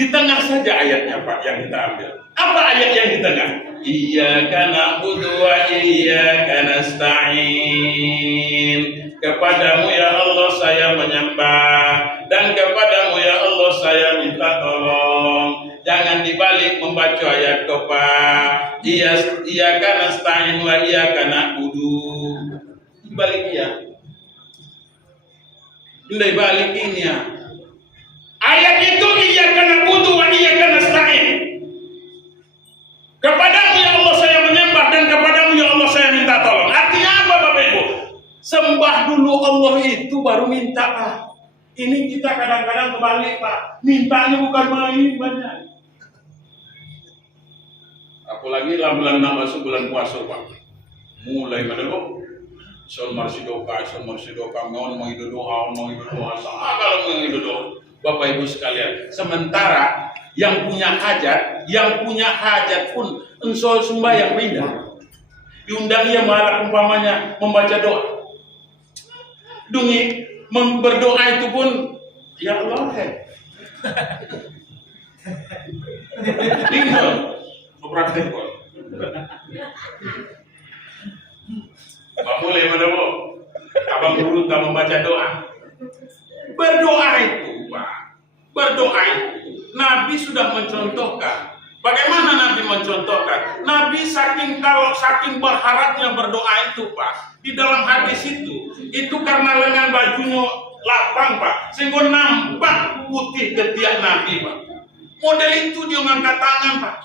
di tengah saja ayatnya Pak yang kita ambil. Apa ayat yang di tengah? Iyyaka na'budu wa iyyaka nasta'in. Kepadamu ya Allah saya menyembah dan kepadamu ya Allah saya minta tolong. Jangan dibalik membaca ayat Pak. Iyyaka nasta'in wa iyyaka na'budu. Dibalik ya. Dibalik ini ya. Ayat itu iyyaka na'budu wa iyyaka nasta'in. Kepadamu ya Allah saya menyembah dan kepadamu ya Allah saya minta tolong. Artinya apa Bapak Ibu? Sembah dulu Allah itu baru minta Pak. Ini kita kadang-kadang kebalik Pak. Mintanya bukan main banyak. Apalagi lah bulan masuk bulan puasa Pak. Mulai menurut Son marsidoka, mohon mengidodoa, kalau mengidodoa. Bapak Ibu sekalian, sementara yang punya hajat pun ensol sembahyang pindah. Diundang ia malah umpamanya membaca doa. Dungi berdoa itu pun ya Allah. Tinggal praktek kok. Pak mulai mana bu? Abang guru tak membaca doa. Berdoa itu, Pak. Berdoa itu. Nabi sudah mencontohkan. Bagaimana Nabi mencontohkan? Nabi saking berharapnya berdoa itu, Pak. Di dalam hadis itu karena lengan bajunya lapang, Pak. Sehingga nampak putih ketiak Nabi, Pak. Model itu dia ngangkat tangan, Pak.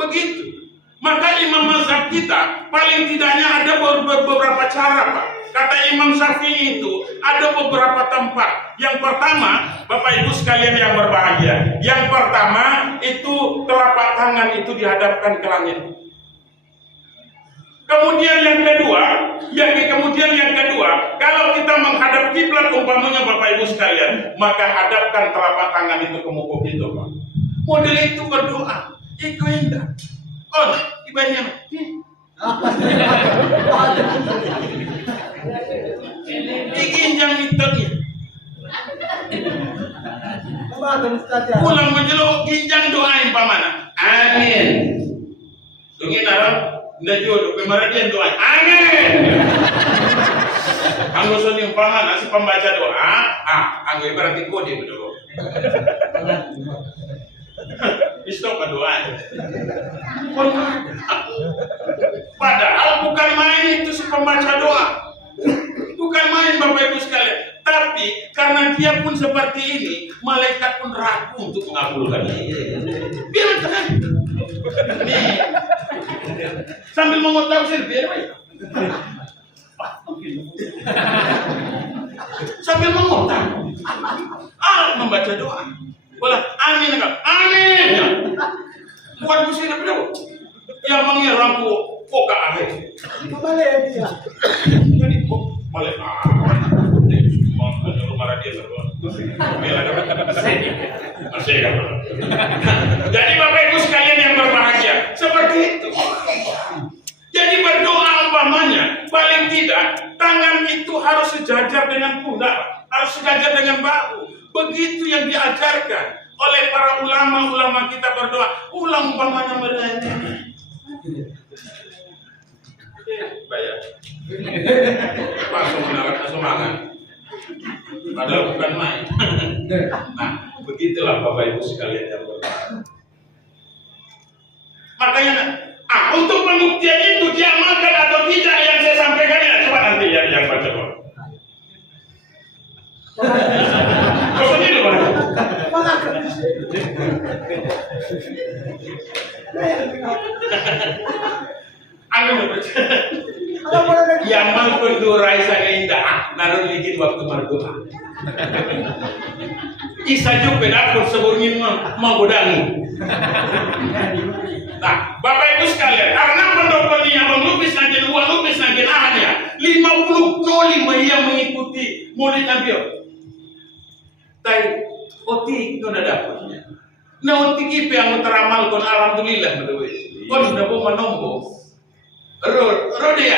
Begitu. Maka imam mazhab kita paling tidaknya ada beberapa cara Pak. Kata Imam Syafi'i itu ada beberapa tempat. Yang pertama, Bapak Ibu sekalian yang berbahagia. Yang pertama itu telapak tangan itu dihadapkan ke langit. Kemudian yang kedua, kalau kita menghadap kiblat umpamanya Bapak Ibu sekalian, maka hadapkan telapak tangan itu ke muka kita, Pak. Model itu berdoa. Itu indah. Oh, ibanya. Ikinjang itu ya. Pulang menjeluk ginjang doain pamana. Amin. Tungin arah. Nda jodoh, pemerhatian doa. Amin. Anggo soni umpama nasi pembaca doa, anggo ibarat kode betul. Stop doa. Padahal bukan main itu si pembaca doa. Bukan main Bapak Ibu sekalian. Tapi karena dia pun seperti ini, malaikat pun ragu untuk mengabulkan. Biar tenang. Sambil mengutang biar baik. Sambil mengutang. Membaca doa. Bola amin enggak? Amin. Bukan pusing berapa? Yang manggil lampu foka akhir. Balik dia. Jadi balik. Rumah dia terus. Jadi Bapak Ibu sekalian yang berbahagia, seperti itu. Jadi berdoa umpamanya, paling tidak tangan itu harus sejajar dengan pundak, harus sejajar dengan bahu. Begitu yang diajarkan oleh para ulama-ulama kita berdoa. Ulang umpamanya mereka. Bayar. Langsung menawarkan semangat. Padahal bukan main. Nah, begitulah Bapak Ibu sekalian yang berbahagia. Makanya, untuk pembuktian itu diamalkan atau tidak yang saya sampaikan ya, coba nanti yang baca Pak. Kau sendiri Pak. Aku baca. Yang mau berdoa sangat indah, naruh dikit waktu berdoa. Isa juga dapur sebelumnya mau godangi. Nah, Bapak Ibu sekalian, karena pendokonnya melukis nanti dua lukis nanti ahnya 50 noli yang mengikuti murid Nabi. Tapi oti itu ada dapurnya. Nah, oti kipe yang teramal kon alhamdulillah betul. Kon sudah mau menombo. Rode.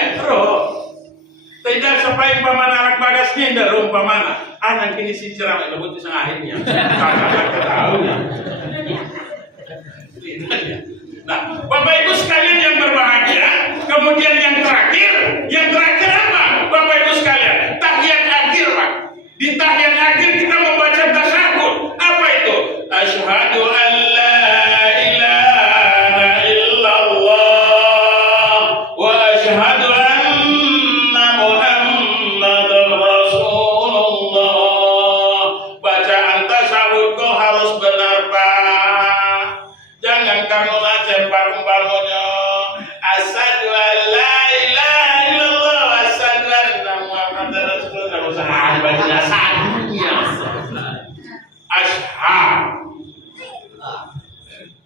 Tidak sampai pamana anak bagasnya tidak pamana. Anak kini si cerah itu buat sang akhirnya. Kakak tahu. Nah, Bapak Ibu sekalian yang berbahagia, kemudian yang terakhir apa? Bapak Ibu sekalian, tahiyat akhir Pak. Di tahiyat akhir kita membaca tasyahud. Apa itu? Asyhadu an la ilaha illallah wa asyhadu anna Muhammadar Rasulullah. Bacaan tasyahud kau harus benar Pak. Jangan kamu bangunnya asyhadu an la ilaha illallah wa asyhadu anna Muhammadar Rasulullah. Usaha bacanya sadunya. Ashhad.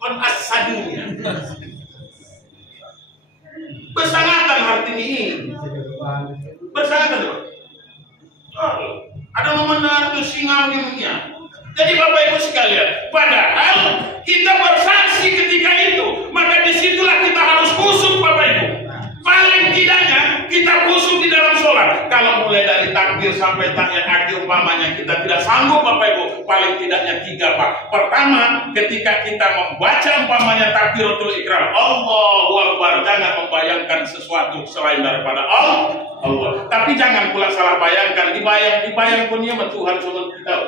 On asadunya. Bersangatan artinya ini. Bersangatan. Ada memenang itu singamnya. Jadi Bapak Ibu sekalian, padahal kita bersaksi ketika itu, maka disitulah kita harus khusyuk Bapak Ibu. Paling tidaknya kita khusyuk di dalam sholat. Kalau mulai dari takbir sampai tahiyat akhir umpamanya kita tidak sanggup Bapak Ibu, paling tidaknya 3 Pak. Pertama, ketika kita membaca umpamanya takbiratul ihram, Allahu Akbar, jangan membayangkan sesuatu selain daripada Allah. Tapi jangan pula salah bayangkan, dibayang pun dia Tuhan cuma tahu.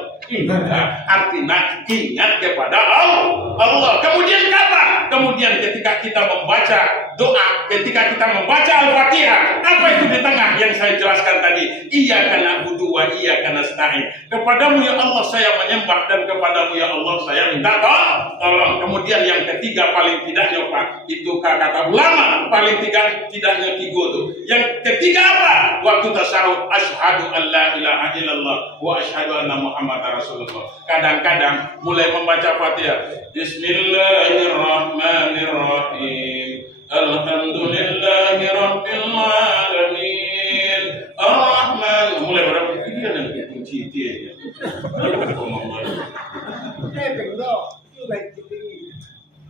Artinya ingat kepada Allah. Kemudian apa? Kemudian ketika kita membaca doa, ketika kita membaca Al-Fatihah, apa itu di tengah yang saya jelaskan tadi? Iyyaka na'budu wa iyyaka nasta'in. Kepadamu ya Allah saya menyembah dan kepadamu ya Allah saya minta tolong. Kemudian yang ketiga paling tidaknya Pak, itu kata ulama paling tidaknya 3 itu. Yang ketiga apa? Waktu tasyahud, asyhadu an la ilaha illallah wa asyhadu anna Muhammadar Rasulullah. Kadang-kadang mulai membaca Fatihah, Bismillahirrahmanirrahim. Alhamdulillah Rabbil alamin. Ar-Rahman. Mulai berapa ini kan yang kunci dia.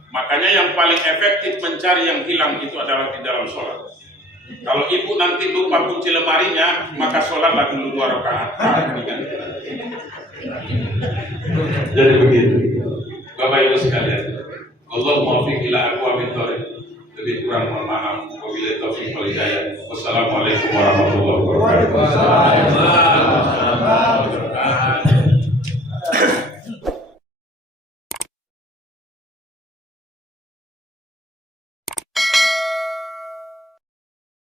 Makanya yang paling efektif mencari yang hilang itu adalah di dalam sholat. Kalau ibu nanti lupa kunci lemarinya, maka sholatlah dulu 2 rakaat. Jadi begitu, Bapak Ibu sekalian. Allah muwaffiq ila aqwamit thoriq. Lebih kurang mohon maaf. Wabillahi taufiq wal hidayah. Wassalamualaikum warahmatullahi wabarakatuh.